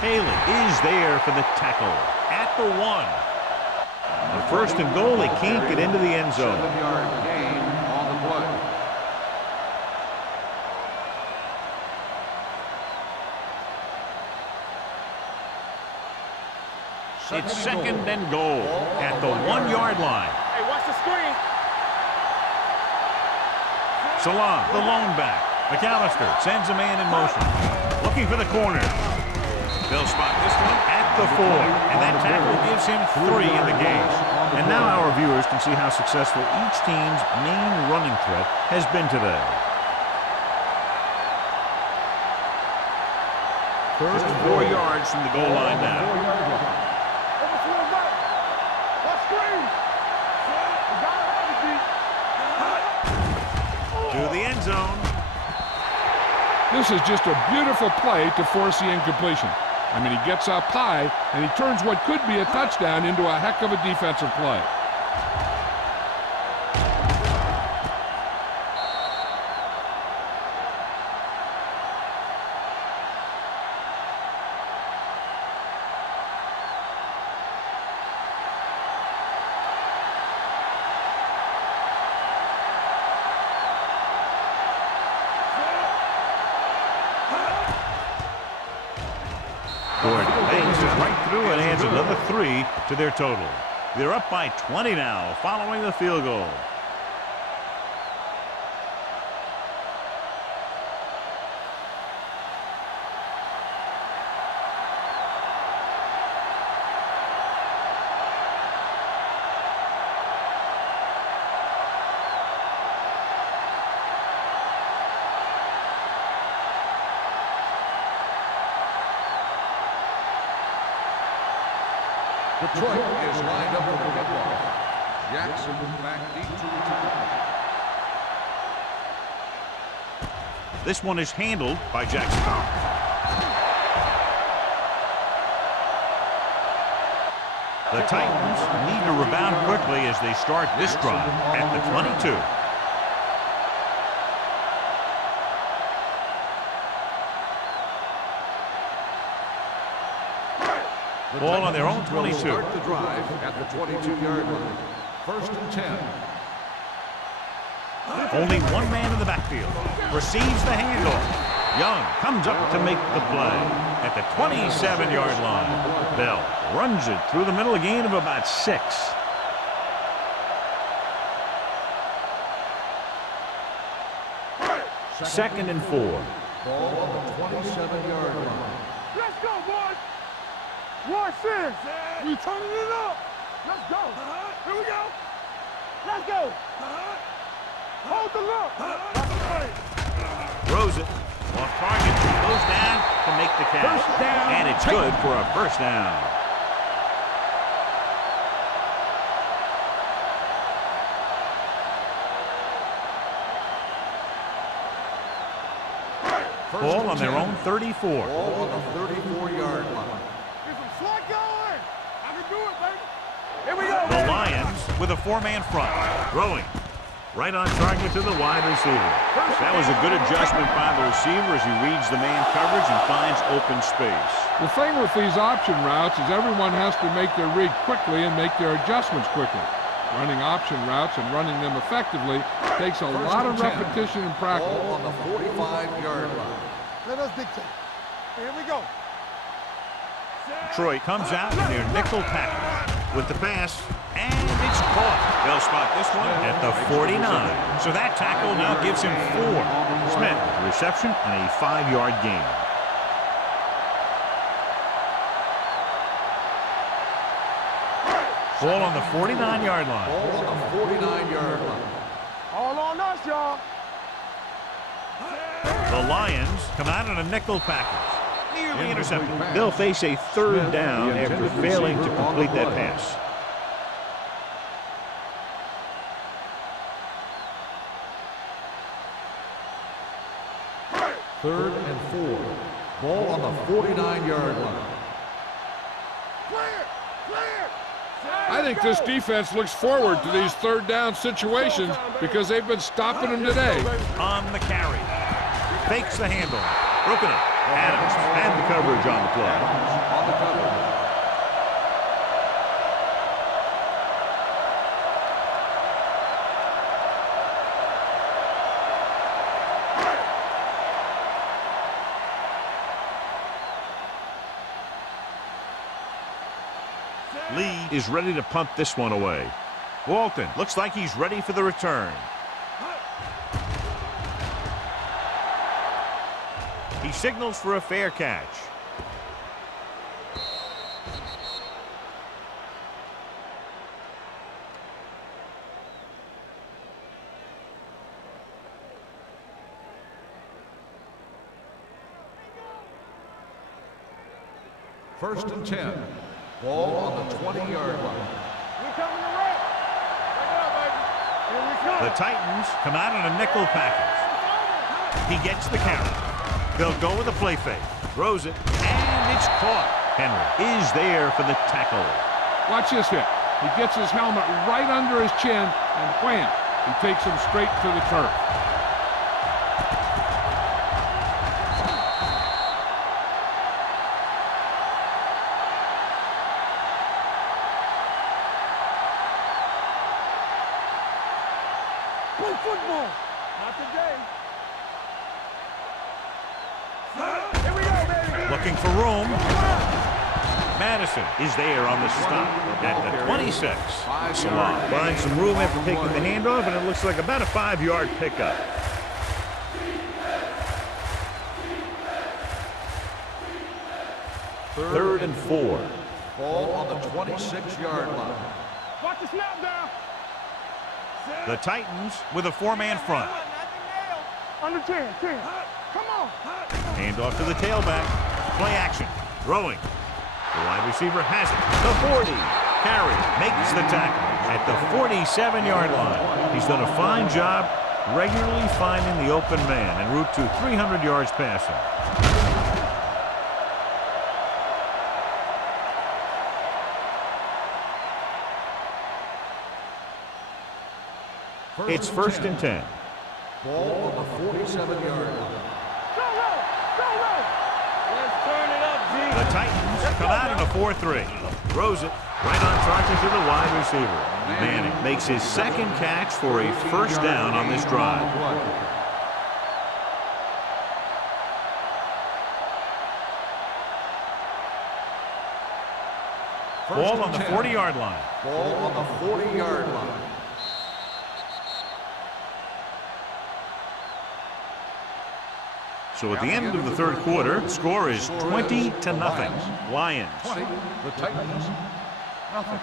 Haley is there for the tackle at the 1. The 1st and goal, they can't get into the end zone. 7-yard gain on the play. It's 2nd and goal at the 1-yard line. Hey, watch the screen. Salam, the lone back. McAllister sends a man in motion. Looking for the corner. They'll spot this one at the 4. And that tackle gives him 3 in the game. And now our viewers can see how successful each team's main running threat has been today. First 4 yards from the goal line now. To the end zone. This is just a beautiful play to force the incompletion. I mean, he gets up high, and he turns what could be a touchdown into a heck of a defensive play. Bangs is right through and adds another 3 to their total. They're up by 20 now following the field goal. Detroit is lined up for the kickoff. Jackson back deep to return. This one is handled by Jackson. The Titans need to rebound quickly as they start this drive at the 22. Ball on their own 22. Start the drive at the 22-yard line. 1st and 10. Only one man in the backfield. Receives the handoff. Young comes up to make the play at the 27-yard line. Bell runs it through the middle, a gain of about 6. Second and 4. Ball on the 27-yard line. Let's go, boys. Watch this. We turning it up. Let's go. Here we go. Let's go. Hold the look. Throws it. Off target. Goes down to make the catch. First down. And it's good for a first down. Ball on their own 34. Ball on the 34-yard line. Get some slot going. I can do it, baby. Here we go. The Lions with a 4-man front. Throwing. Right on target to the wide receiver. That was a good adjustment by the receiver as he reads the man coverage and finds open space. The thing with these option routes is everyone has to make their read quickly and make their adjustments quickly. Running option routes and running them effectively takes a lot of repetition and practice. Ball on the 45-yard line. Let us dictate. Here we go. Detroit comes out in their nickel package with the pass, and it's caught. They'll spot this one at the 49. So that tackle now gives him 4. Smith with the reception and a 5-yard gain. Ball on the 49-yard line. Ball on the 49-yard line. All on us, y'all. The Lions come out in a nickel package. Nearly intercepted. They'll face a 3rd down after failing to complete that pass. Third and 4. Ball on the 49-yard line. I think this defense looks forward to these 3rd down situations because they've been stopping them today. On the carry. Fakes the handle. Broken up. Adams had the coverage on the play. On the cover. Lee is ready to punt this one away. Walton looks like he's ready for the return. He signals for a fair catch. First and 10. Ball on the 20-yard line. We coming to wreck. Bring it up, baby. Here we come. The Titans come out in a nickel package. He gets the count. They'll go with a play fake. Throws it, and it's caught. Henry is there for the tackle. Watch this hit. He gets his helmet right under his chin, and wham, he takes him straight to the turf. Play football. Not today. Here we go, baby. Looking for room. Madison is there on the stop at the 26. Salah finds some room after taking the handoff, and it looks like about a 5-yard pickup. Third and 4. Ball on the 26-yard line. Watch the snap down. The Titans with a 4-man front. Under 10. Come on. Handoff to the tailback. Play action. Throwing. The wide receiver has it. The 40. Carry. Makes the tackle at the 47-yard line. He's done a fine job regularly finding the open man en route to 300 yards passing. It's first and 10. Ball on the 47-yard line. Let's turn it up, G. The Titans come out in a 4-3. Throws it right on target to the wide receiver. Manning makes his second catch for a first down on this drive. Ball on the 40-yard line. Ball on the 40-yard line. So at the end of the third quarter, the score is 20-0. Lions. 20, the Titans, nothing.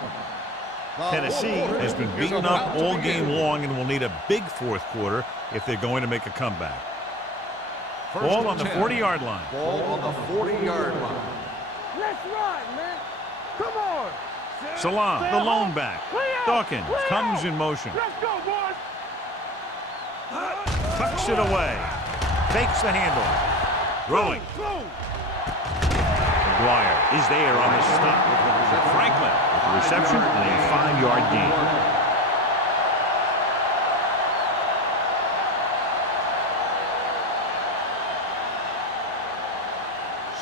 Tennessee has been beaten up all game long and will need a big fourth quarter if they're going to make a comeback. Ball on the 40-yard line. Ball on the 40-yard line. Let's ride, man. Come on. Salah, the lone back. Dawkins comes in motion. Let's go, boys. Tucks it away. Fakes the handle. Throwing. McGuire is there on the stop. Franklin with the reception and a 5-yard gain.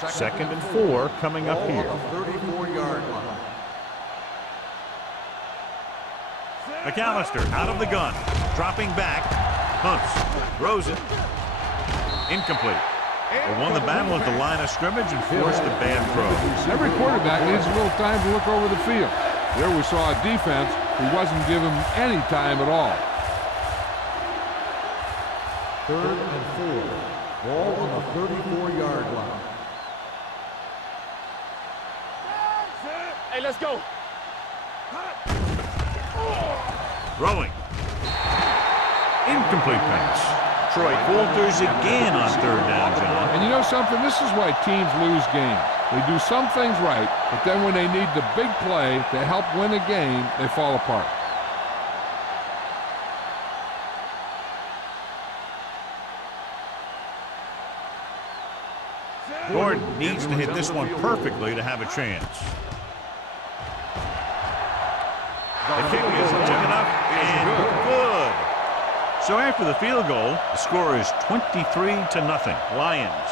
Second and 4 coming up here. Ball on the 34-yard line. McAllister out of the gun. Dropping back. Hunts. Throws it. Incomplete. They won the battle at the line of scrimmage and forced a bad throw. Every quarterback needs a little time to look over the field. There we saw a defense who wasn't given any time at all. 3rd and 4. Ball on the 34-yard line. Hey, let's go. Throwing. Incomplete pass. Troy falters again on 3rd down, John. And you know something? This is why teams lose games. They do some things right, but then when they need the big play to help win a game, they fall apart. Gordon needs to hit this one perfectly to have a chance. The kick isn't enough, and good. So after the field goal, the score is 23-0, Lions.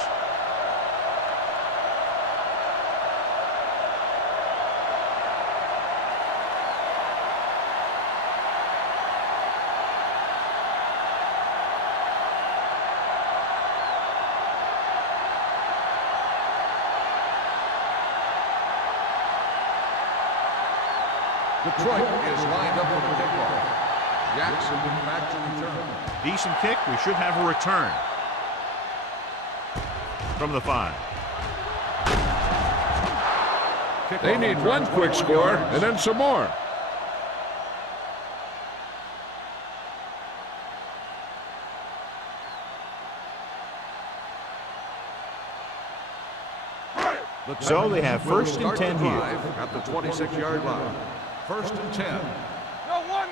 Detroit is lined up for the kickoff. Jackson back to return. Decent kick. We should have a return from the 5. They need one quick score and then some more. So they have 1st and 10 here. At the 26-yard line. 1st and 10. Yo, one.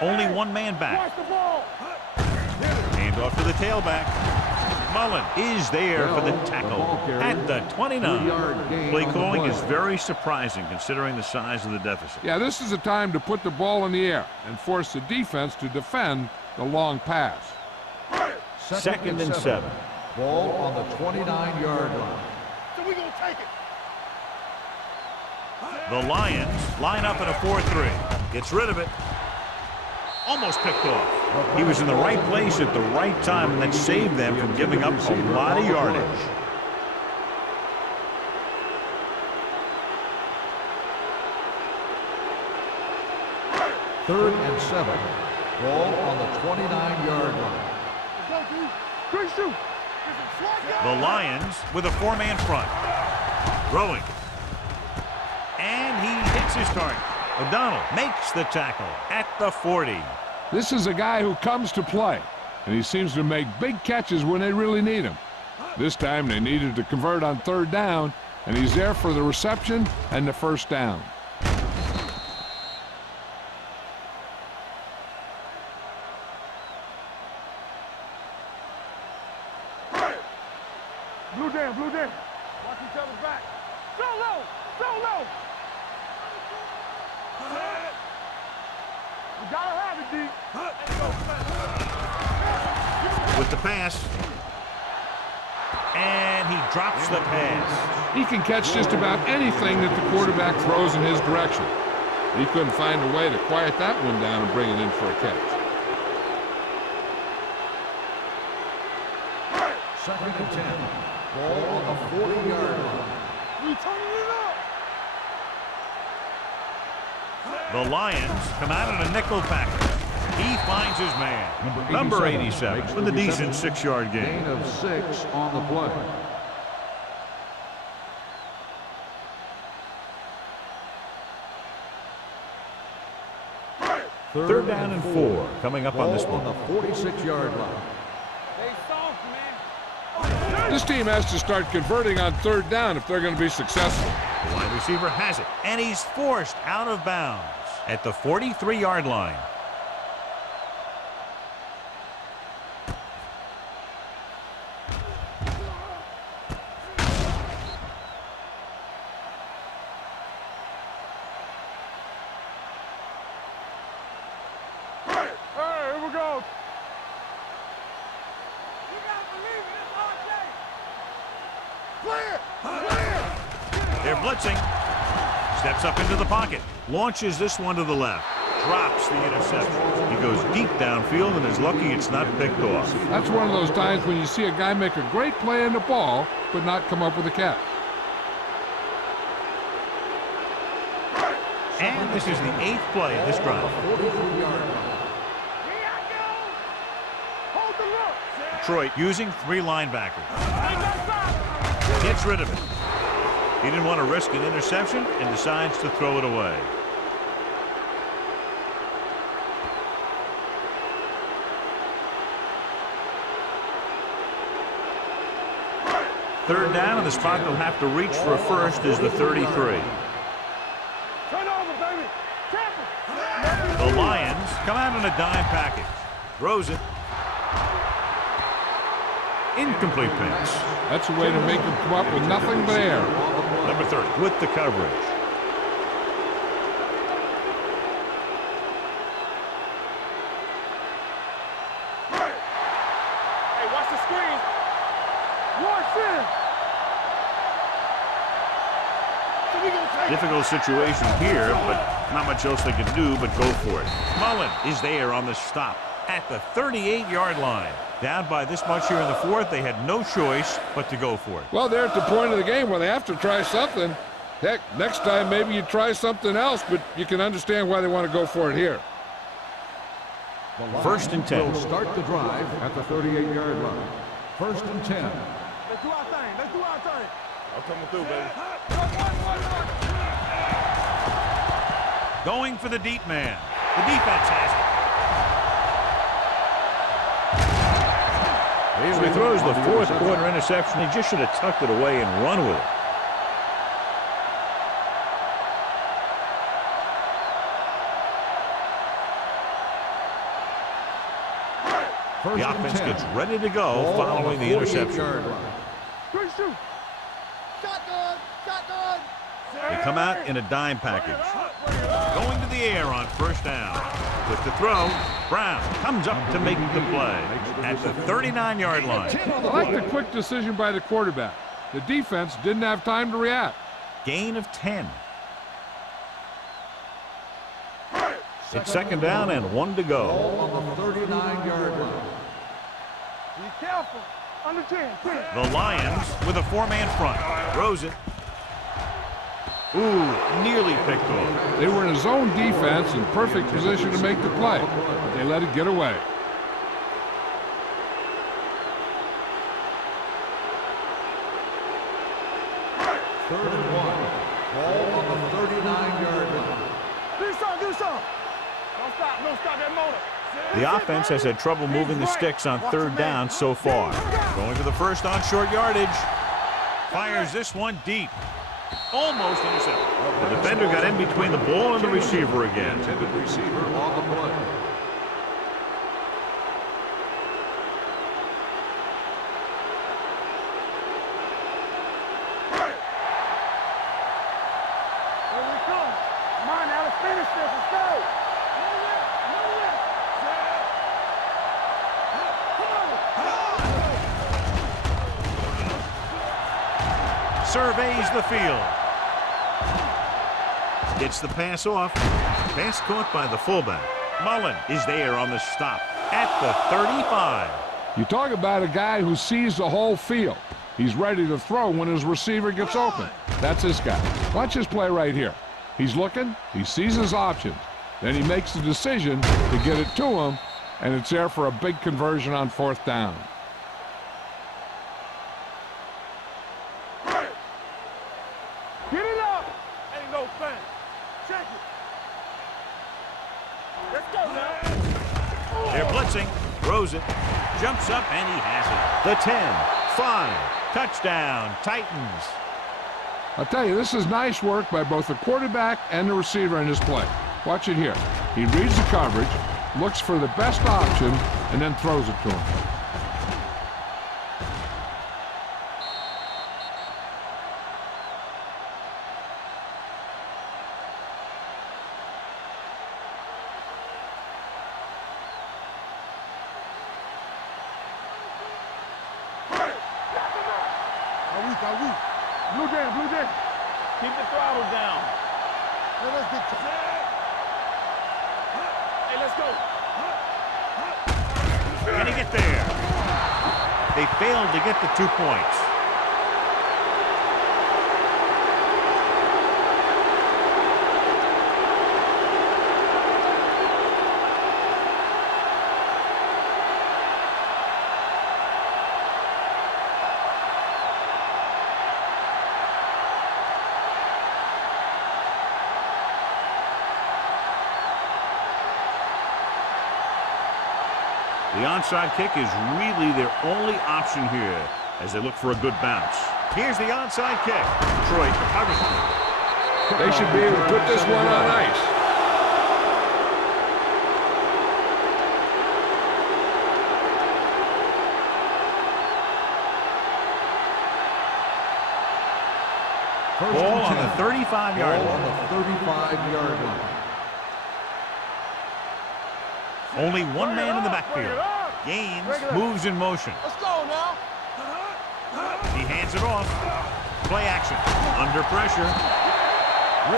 Only one man back. Watch the ball. Hand off to the tailback. Mullen is there for the tackle at the 29. Play calling is very surprising considering the size of the deficit. Yeah, this is the time to put the ball in the air and force the defense to defend the long pass. 2nd and 7. Ball on the 29-yard line. So we gonna take it. The Lions line up in a 4-3. Gets rid of it. Almost picked off. He was in the right place at the right time, and that saved them from giving up a lot of yardage. Third and 7. Ball on the 29-yard line. Let's go, dude. Great shoot. The Lions with a 4-man front. Throwing. And he hits his target. O'Donnell makes the tackle at the 40. This is a guy who comes to play, and he seems to make big catches when they really need him. This time they needed to convert on 3rd down, and he's there for the reception and the 1st down. Blue down. Watch each other's back. So low. We gotta have it, D. With the pass. And he drops the pass. He can catch just about anything that the quarterback throws in his direction. He couldn't find a way to quiet that one down and bring it in for a catch. 2nd and 10. Ball on the 40-yard line. We turning it up. The Lions come out in a nickel package. He finds his man. Number 87 with a decent 6-yard gain. Gain of 6 on the play. Third down and 4 coming up on this one. On the 46-yard line. Stay soft, man. This team has to start converting on 3rd down if they're going to be successful. The wide receiver has it, and he's forced out of bounds at the 43-yard line. Here we go. You gotta believe it. It's hard day. Clear. They're blitzing. Steps up into the pocket. Launches this one to the left. drops the interception. He goes deep downfield and is lucky it's not picked off. That's one of those times when you see a guy make a great play on the ball, but not come up with a catch. And this is the 8th play of this drive. Detroit using 3 linebackers. Gets rid of it. He didn't want to risk an interception and decides to throw it away. Third down, and the spot they'll have to reach for a first is the 33. The Lions come out in a dime package. Throws it. Incomplete pass. That's a way to make him come up with nothing but air. Number 30 with the coverage. Hey, watch the screen. Watch it. Difficult situation here, but not much else they can do but go for it. Mullen is there on the stop at the 38-yard line. Down by this much here in the 4th, they had no choice but to go for it. Well, they're at the point of the game where they have to try something. Heck, next time maybe you try something else, but you can understand why they want to go for it here. First and 10. Will start the drive at the 38-yard line. First and 10. Let's do our thing. Let's do our thing. I'm coming through, baby. Going for the deep man. The defense has it. So he throws the 4th quarter interception. He just should have tucked it away and run with it. The offense gets ready to go following the interception. Good shoot. They come out in a dime package. Going to the air on first down. With the throw, Brown comes up to make the play at the 39-yard line. I like the quick decision by the quarterback. The defense didn't have time to react. Gain of 10. It's second down and 1 to go. On the 39-yard line. Be careful. Under 10. The Lions with a 4-man front. Throws it. Ooh, nearly picked off. They were in a zone defense in perfect position to make the play, but they let it get away. Third and 1. Ball on the 39-yard line. Do something. Don't stop. Don't stop that motor. The offense has had trouble moving the sticks on third down so far. Going to the first on short yardage. Fires this one deep. Almost intercepted. The defender got in between the ball and the receiver again. Intended receiver on the play. Here we come. Come on now, let's finish this. Let's go. Surveys the field. Gets the pass off. Pass caught by the fullback. Mullen is there on the stop at the 35. You talk about a guy who sees the whole field. He's ready to throw when his receiver gets open. That's this guy. Watch his play right here. He's looking, he sees his options. Then he makes the decision to get it to him, and it's there for a big conversion on 4th down. Get it up. Ain't no thing. Check it. Let's go now. They're blitzing. Throws it. Jumps up, and he has it. The 10, 5. Touchdown, Titans. I'll tell you, this is nice work by both the quarterback and the receiver in this play. Watch it here. He reads the coverage, looks for the best option, and then throws it to him. Blue Jay. Keep the throttle down. Let's get Hey, let's go. Can he get there? They failed to get the 2 points. The onside kick is really their only option here as they look for a good bounce. Here's the onside kick. Detroit recovers it. They should be able to put this one on ice. Ball on the 35-yard line. On the 35-yard line. Only one man in the backfield. Gaines moves in motion. Let's go now. He hands it off. Play action. Under pressure.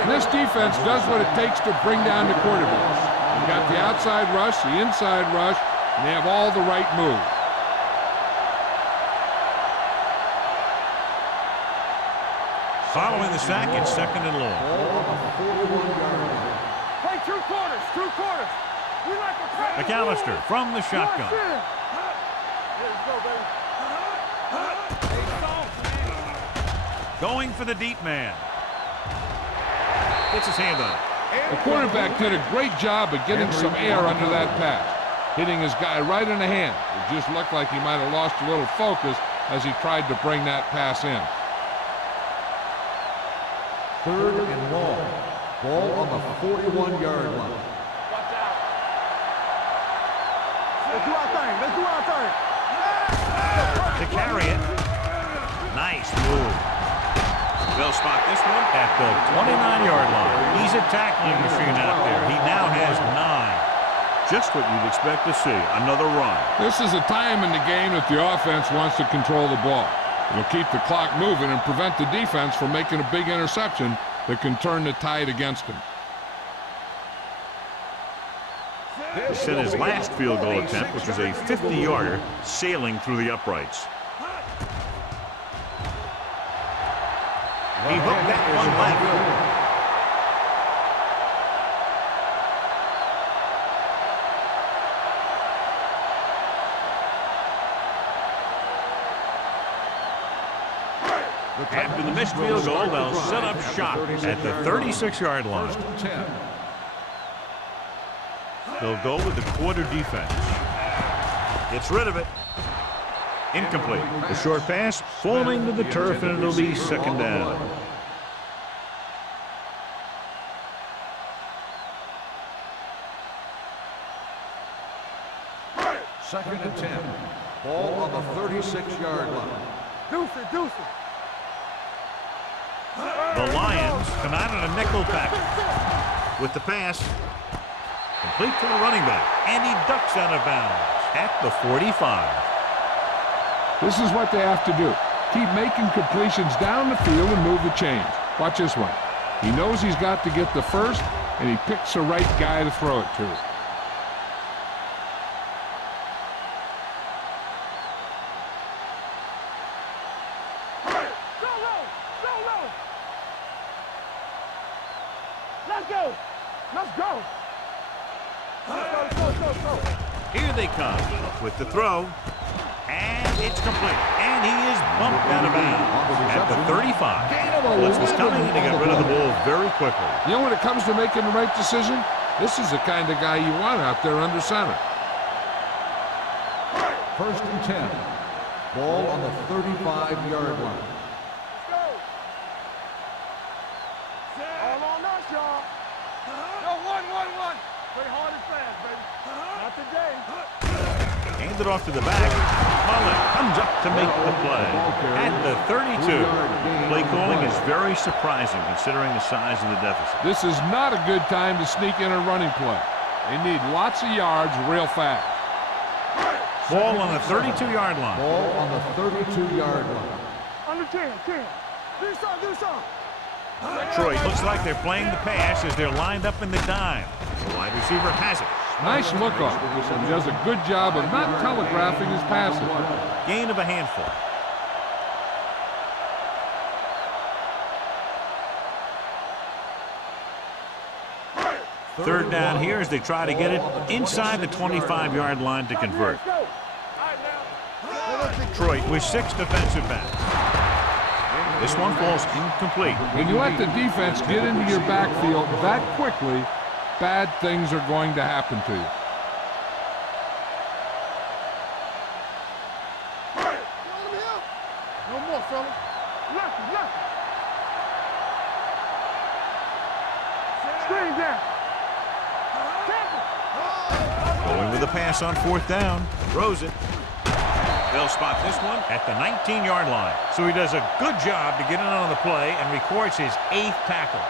This defense does what it takes to bring down the quarterbacks. They got the outside rush, the inside rush, and they have all the right moves. Following the sack, it's second and long. Play two quarters, two quarters. We like a pass. McAllister from the shotgun. Here, let's go, baby. Going for the deep man. Gets his hand on it. The quarterback did a great job of getting some air under that pass, hitting his guy right in the hand. It just looked like he might have lost a little focus as he tried to bring that pass in. Third and long. Ball on the 41-yard line. Watch out. Let's do our thing. Let's do our thing. To carry it. Nice move. They'll spot this one at the 29-yard line. He's a tackling machine out there. He now has 9. Just what you'd expect to see. Another run. This is a time in the game that the offense wants to control the ball. It'll keep the clock moving and prevent the defense from making a big interception that can turn the tide against him. This is his last field goal attempt, which was a 50-yarder sailing through the uprights. He hooked that one left. After the missed field goal, they'll set up shop at the 36-yard line. They'll go with the quarter defense. Gets rid of it. Incomplete. The short pass falling to the turf, and it'll be second down. Second and 10. Ball on the 36-yard line. Deuce it, deuce it. The Lions come out in a nickel package. With the pass, complete to the running back, and he ducks out of bounds at the 45. This is what they have to do. Keep making completions down the field and move the chains. Watch this one. He knows he's got to get the first, and he picks the right guy to throw it to. Here they come with the throw, and it's complete. And he is bumped out of bounds at the 35. Blitz was coming, and he got rid of the ball very quickly. You know, when it comes to making the right decision, this is the kind of guy you want out there under center. First and 10. Ball on the 35-yard line. All on us, y'all. Yo, one. Play hard and fast, baby. Not today. Hand it off to the back. Mullen comes up to make the play at the 32. Play calling is very surprising considering the size of the deficit. This is not a good time to sneak in a running play. They need lots of yards real fast. Ball on the 32-yard line. Ball on the 32-yard line. Under 10. Do something. Detroit looks like they're playing the pass as they're lined up in the dime. The wide receiver has it. Nice look off. He does a good job of not telegraphing his passes. Gain of a handful. Third down here as they try to get it inside the 25-yard line to convert. Detroit with 6 defensive backs. This one falls incomplete. When you let the defense get into your backfield that quickly, bad things are going to happen to you. No more, fella. Left. Screen down. Going with a pass on 4th down. Throws it. They'll spot this one at the 19-yard line. So he does a good job to get in on the play and records his 8th tackle.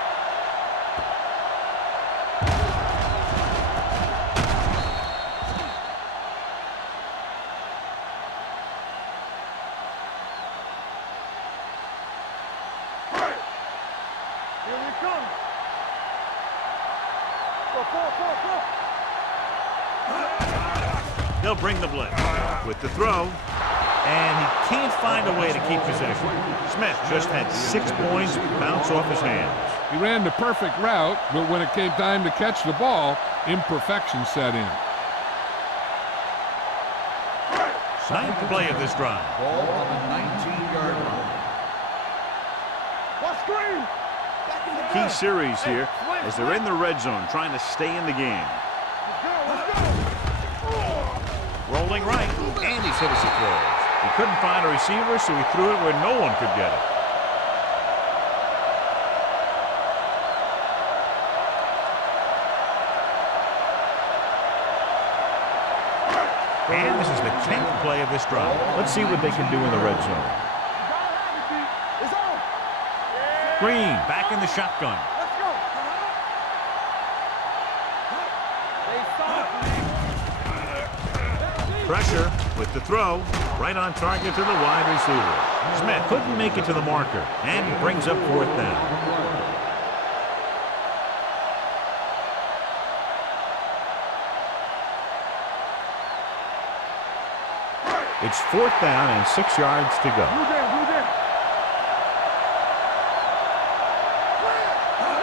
Here we come. Go. They'll bring the blitz with the throw, and he can't find a way to keep possession. Smith just had 6 points bounce off his hands. He ran the perfect route, but when it came time to catch the ball, imperfection set in. 9th play of this drive. Ball on the 19-yard line. What screen? Key series here as they're in the red zone trying to stay in the game. Let's go. Rolling right, and he's hit as he throws. He couldn't find a receiver, so he threw it where no one could get it. And this is the 10th play of this drive. Let's see what they can do in the red zone. It's on. Green back in the shotgun. Let's go. Pressure with the throw. Right on target to the wide receiver. Smith couldn't make it to the marker, and he brings up 4th down. It's 4th down and 6 yards to go. Blue down.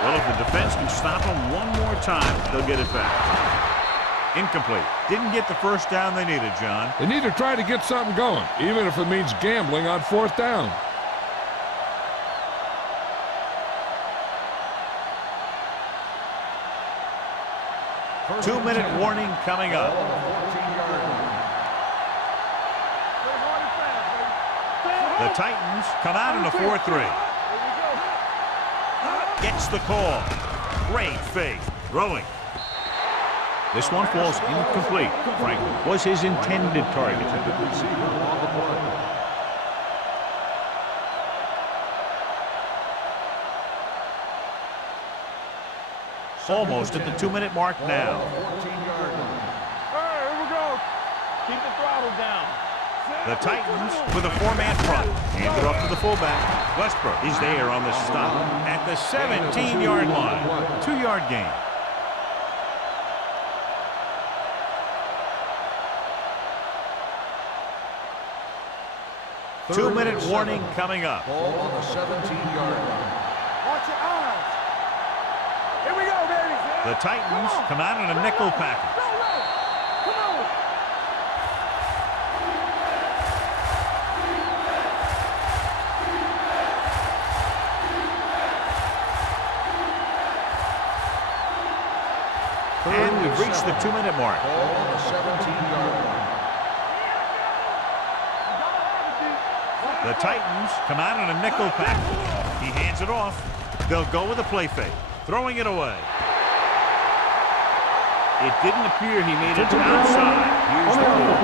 Well, if the defense can stop him one more time, they'll get it back. Incomplete. Didn't get the first down they needed, John. They need to try to get something going, even if it means gambling on 4th down. Two-minute warning coming up. The Titans come out in a 4-3. Gets the call. Great fake. Throwing. This one falls incomplete. Franklin was his intended target. Almost at the 2-minute mark now. Here we go. Keep the throttle down. The Titans with a 4-man front. Hand it off to the fullback. Westbrook is there on the stop at the 17-yard line. 2-yard gain. Two-minute warning coming up. Ball on the 17-yard line. Watch your eyes. Here we go, baby. The Titans come out in a nickel package. Come on. And we've reached the 2-minute mark. Ball on the 17-yard line. The Titans come out in a nickel package. He hands it off. They'll go with a play fake. Throwing it away. It didn't appear he made it to outside. Here's the call.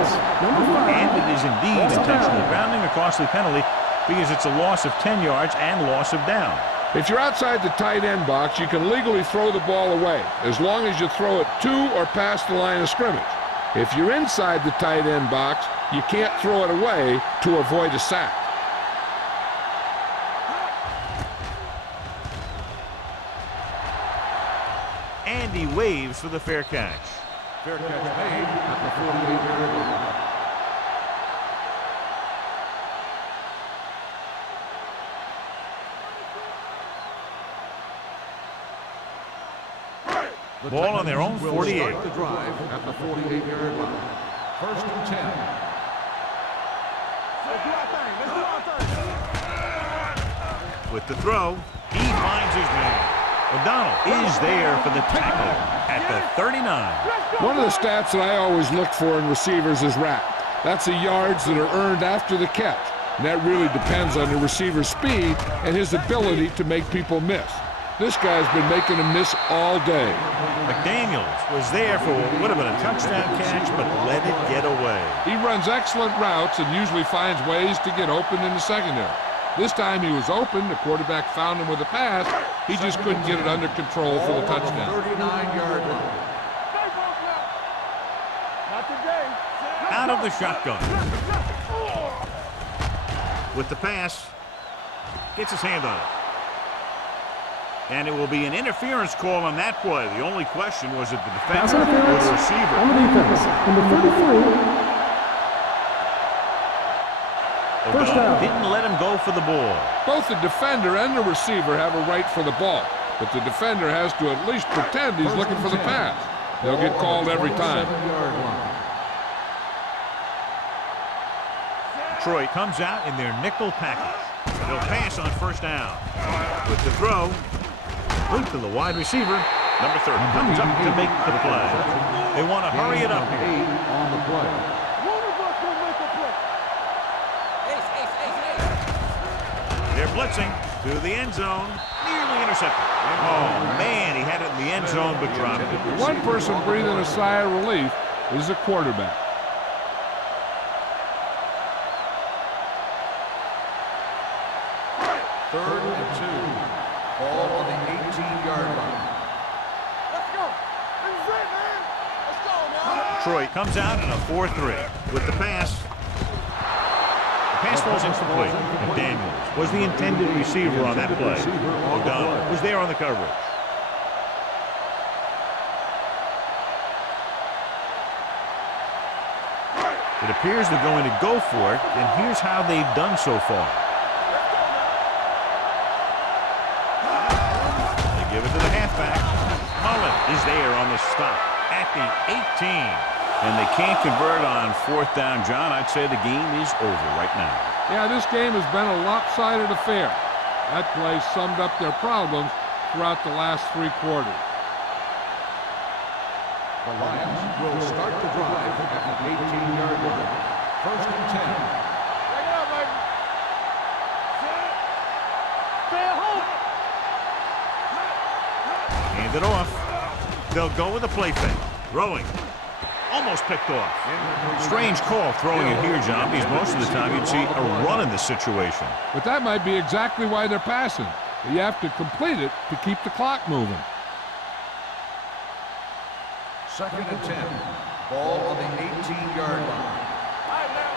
And it is indeed intentional grounding, a costly penalty because it's a loss of 10 yards and loss of down. If you're outside the tight end box, you can legally throw the ball away, as long as you throw it to or past the line of scrimmage. If you're inside the tight end box, you can't throw it away to avoid a sack. And he waves for the fair catch. Fair catch made at the 48-yard line. The Ball on their own Titans will 48. start the drive at the 48-yard line. First and 10. Let's do our thing. Let's do our thing. With the throw, he finds his man. O'Donnell is there for the tackle at the 39. One of the stats that I always look for in receivers is RAP. That's the yards that are earned after the catch. And that really depends on the receiver's speed and his ability to make people miss. This guy's been making them miss all day. McDaniels was there for what would have been a touchdown catch, but let it get away. He runs excellent routes and usually finds ways to get open in the secondary. This time he was open, the quarterback found him with a pass, he just couldn't get it under control for the touchdown. 39-yard line. Not today. Out of the shotgun. With the pass, gets his hand on it. And it will be an interference call on that play. The only question was it the Pass defender or interference the receiver. on the defense. Number 33. First O'Donnell down. didn't let him go for the ball. Both the defender and the receiver have a right for the ball, but the defender has to at least pretend he's looking for the pass. They'll get called every time. 27-yard line. Detroit comes out in their nickel package. They'll pass on first down. With the throw, complete to the wide receiver. Number 30 comes up to make the play. They want to hurry it up here. 8 on the play. One of us will make a play. They're blitzing to the end zone. Nearly intercepted. Oh, man, he had it in the end zone but dropped it. One person breathing a sigh of relief is the quarterback. Third and 2. Ball on the 18-yard line. Let's go. This is it, man. Let's go now. Detroit comes out in a 4-3 with the pass. The pass falls incomplete. And Daniels was the intended receiver on that play. O'Donnell was there on the coverage. It appears they're going to go for it, and here's how they've done so far. They give it to the halfback. Mullen is there on the stop at the 18. And they can't convert on fourth down, John. I'd say the game is over right now. Yeah, this game has been a lopsided affair. That play summed up their problems throughout the last 3 quarters. The Lions will start the drive at the 18-yard line. First and 10. Take it up, baby. Stay at home. Hand it off. They'll go with a play fake. Throwing. Almost picked off. Strange call throwing it here, John, because most of the time you'd see a run in this situation. But that might be exactly why they're passing. You have to complete it to keep the clock moving. Second and 10. Ball on the 18-yard line. All right, now.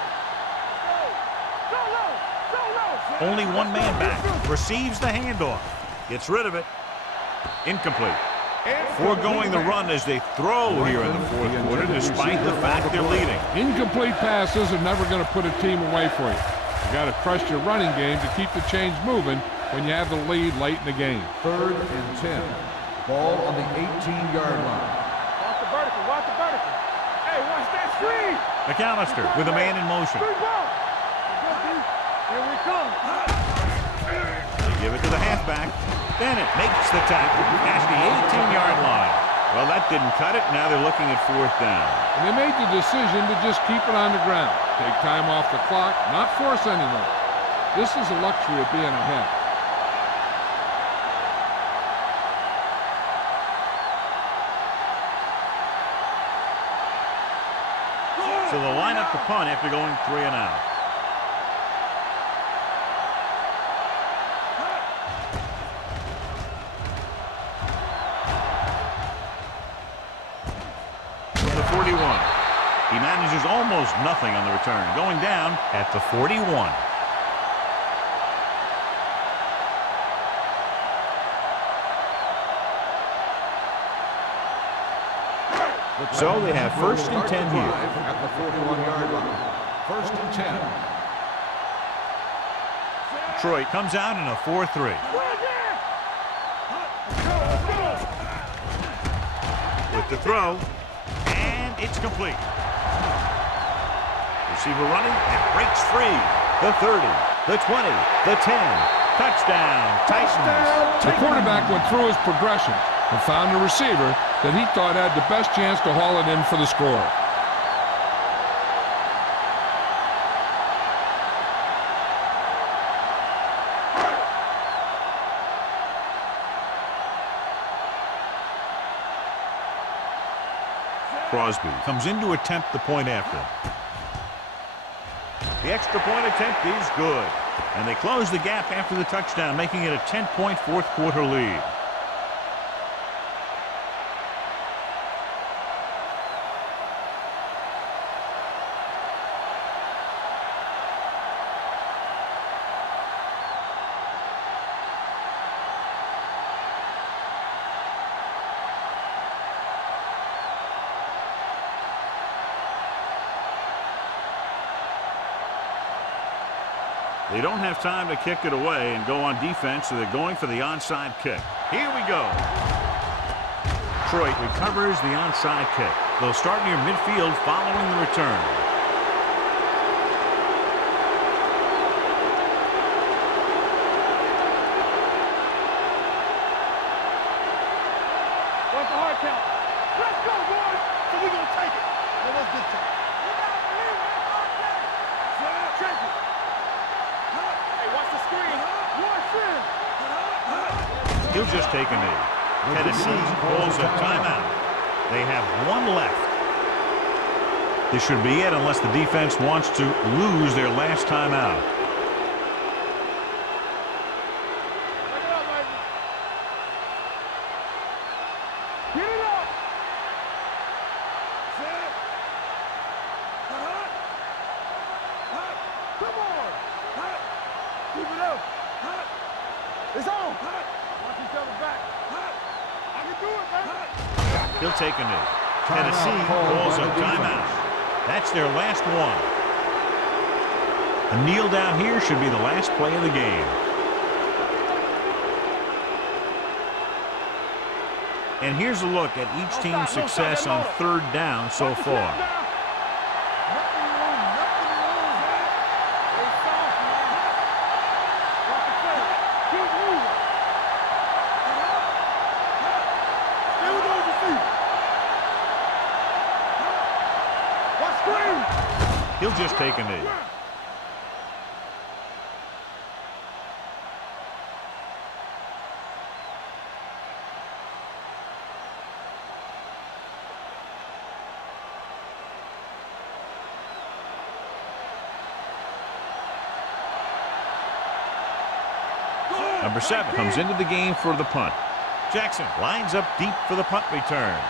Go low. Go low. Only one man back. Receives the handoff. Gets rid of it. Incomplete. Foregoing the run as they throw here in the fourth quarter, despite the fact they're leading. Incomplete passes are never going to put a team away for you. You got to trust your running game to keep the chains moving when you have the lead late in the game. Third and 10. Ball on the 18-yard line. Watch the vertical. Watch the vertical. Hey, watch that screen. McAllister with a man in motion. Three ball. Here we come. They give it to the halfback. Bennett makes the tackle at the 18-yard line. Well, that didn't cut it. Now they're looking at fourth down. And they made the decision to just keep it on the ground. Take time off the clock, not force anything. This is the luxury of being ahead. So they'll line up the punt after going 3 and out. From the 41. He manages almost nothing on the return. Going down at the 41. So they have first and 10 here. At the 41-yard line. First and 10. Detroit comes out in a 4-3. With the throw, and it's complete. Receiver running, and breaks free. The 30, the 20, the 10. Touchdown, Titans. The quarterback went through his progressions and found a receiver that he thought had the best chance to haul it in for the score. Crosby comes in to attempt the point after. The extra point attempt is good. And they close the gap after the touchdown, making it a 10-point fourth quarter lead. They don't have time to kick it away and go on defense, so they're going for the onside kick. Here we go. Detroit recovers the onside kick. They'll start near midfield following the return. What's the hard count? Let's go, boys! So we're going to take it. Well, let's get to it. Check it. He'll just take a knee. Tennessee calls a timeout. They have one left. This should be it unless the defense wants to lose their last timeout. Get it up. Set. Come on. Keep it up. It's on. Watch each other back. I can do it, man. He'll take a knee. Tennessee calls a timeout. That's their last one. A kneel down here should be the last play of the game. And here's a look at each team's success on third down so far. He'll just take a knee. Number 7 comes into the game for the punt. Jackson lines up deep for the punt return.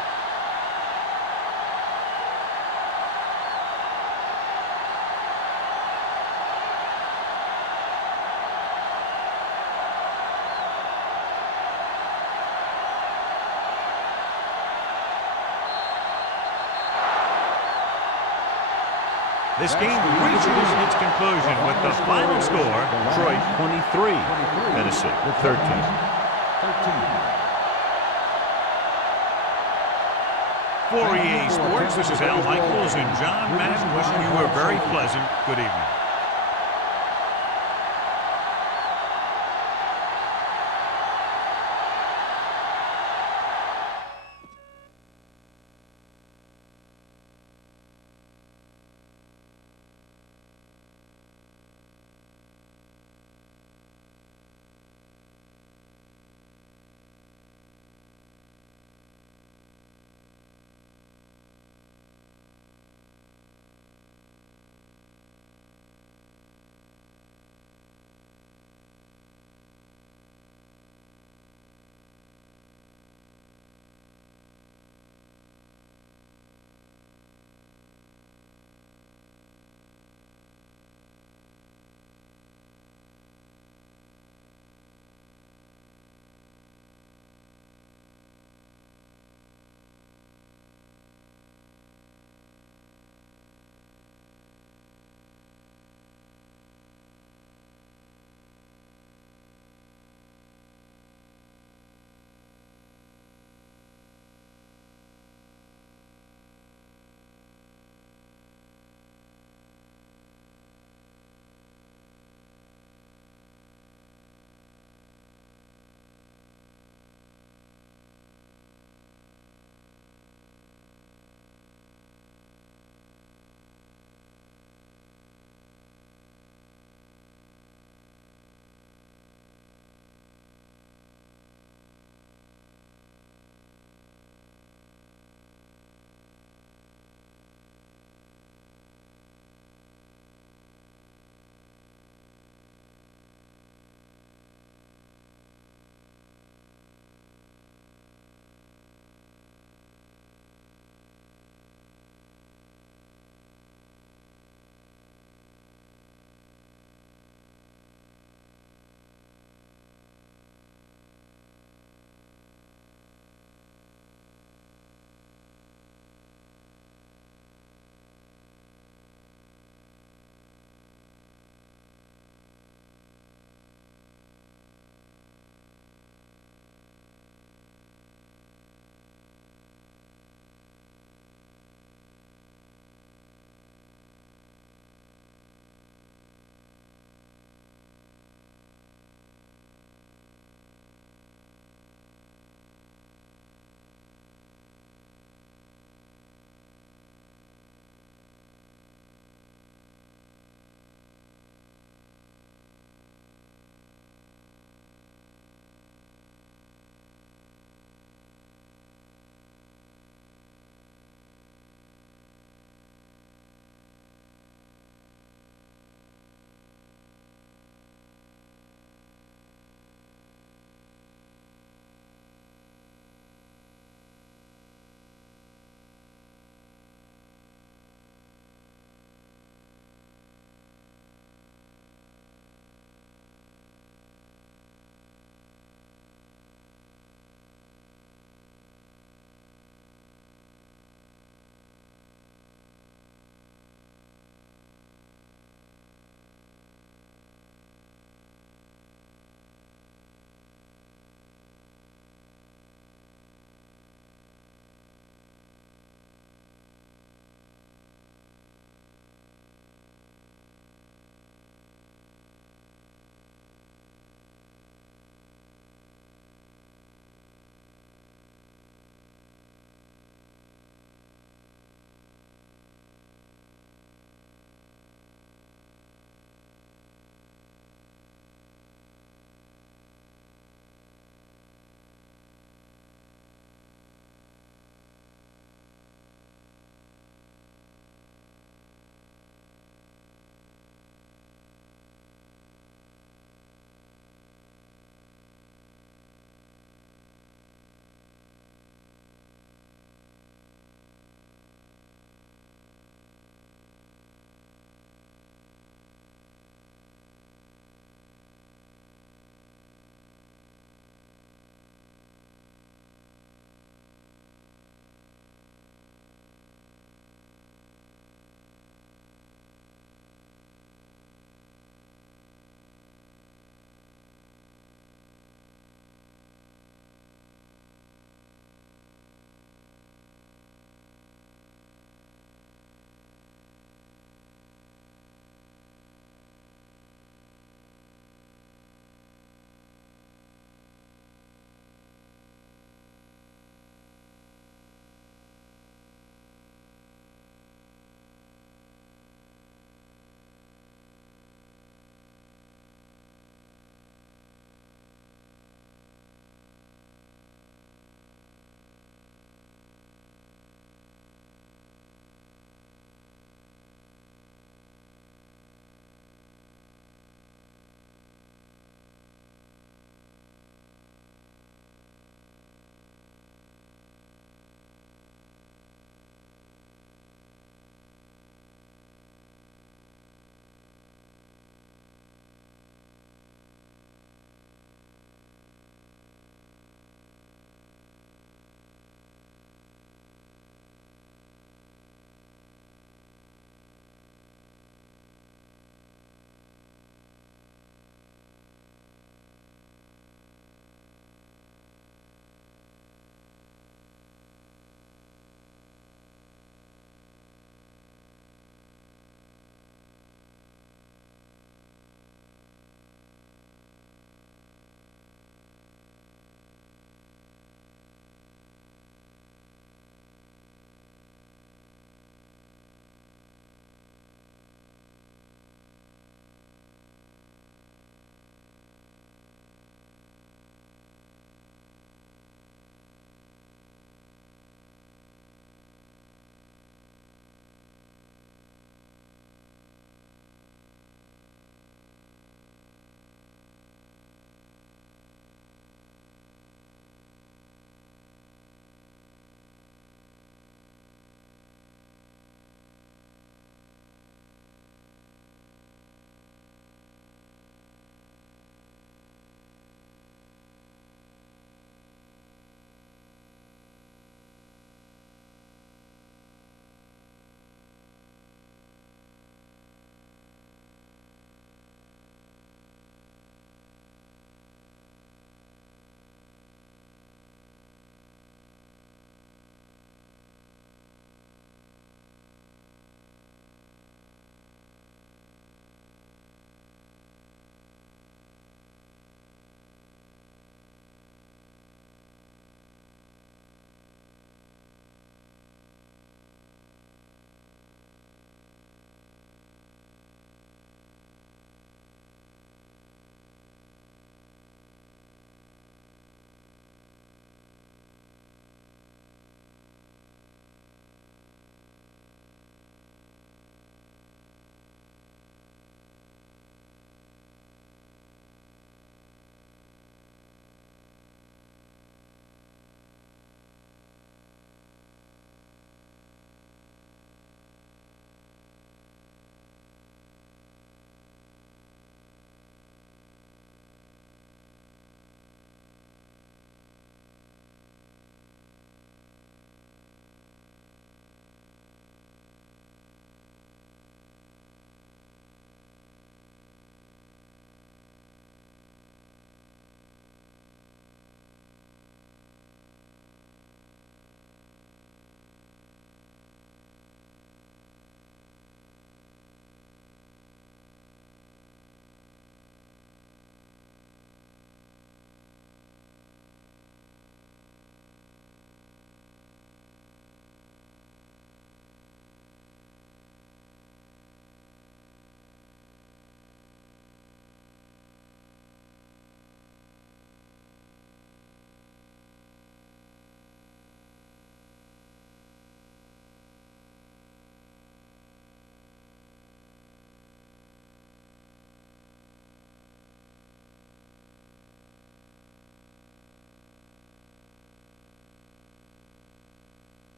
This game reaches its conclusion with the final score, Detroit 23, Tennessee 13. For EA Sports, this is Al Michaels and John Madden wishing you a very pleasant good evening.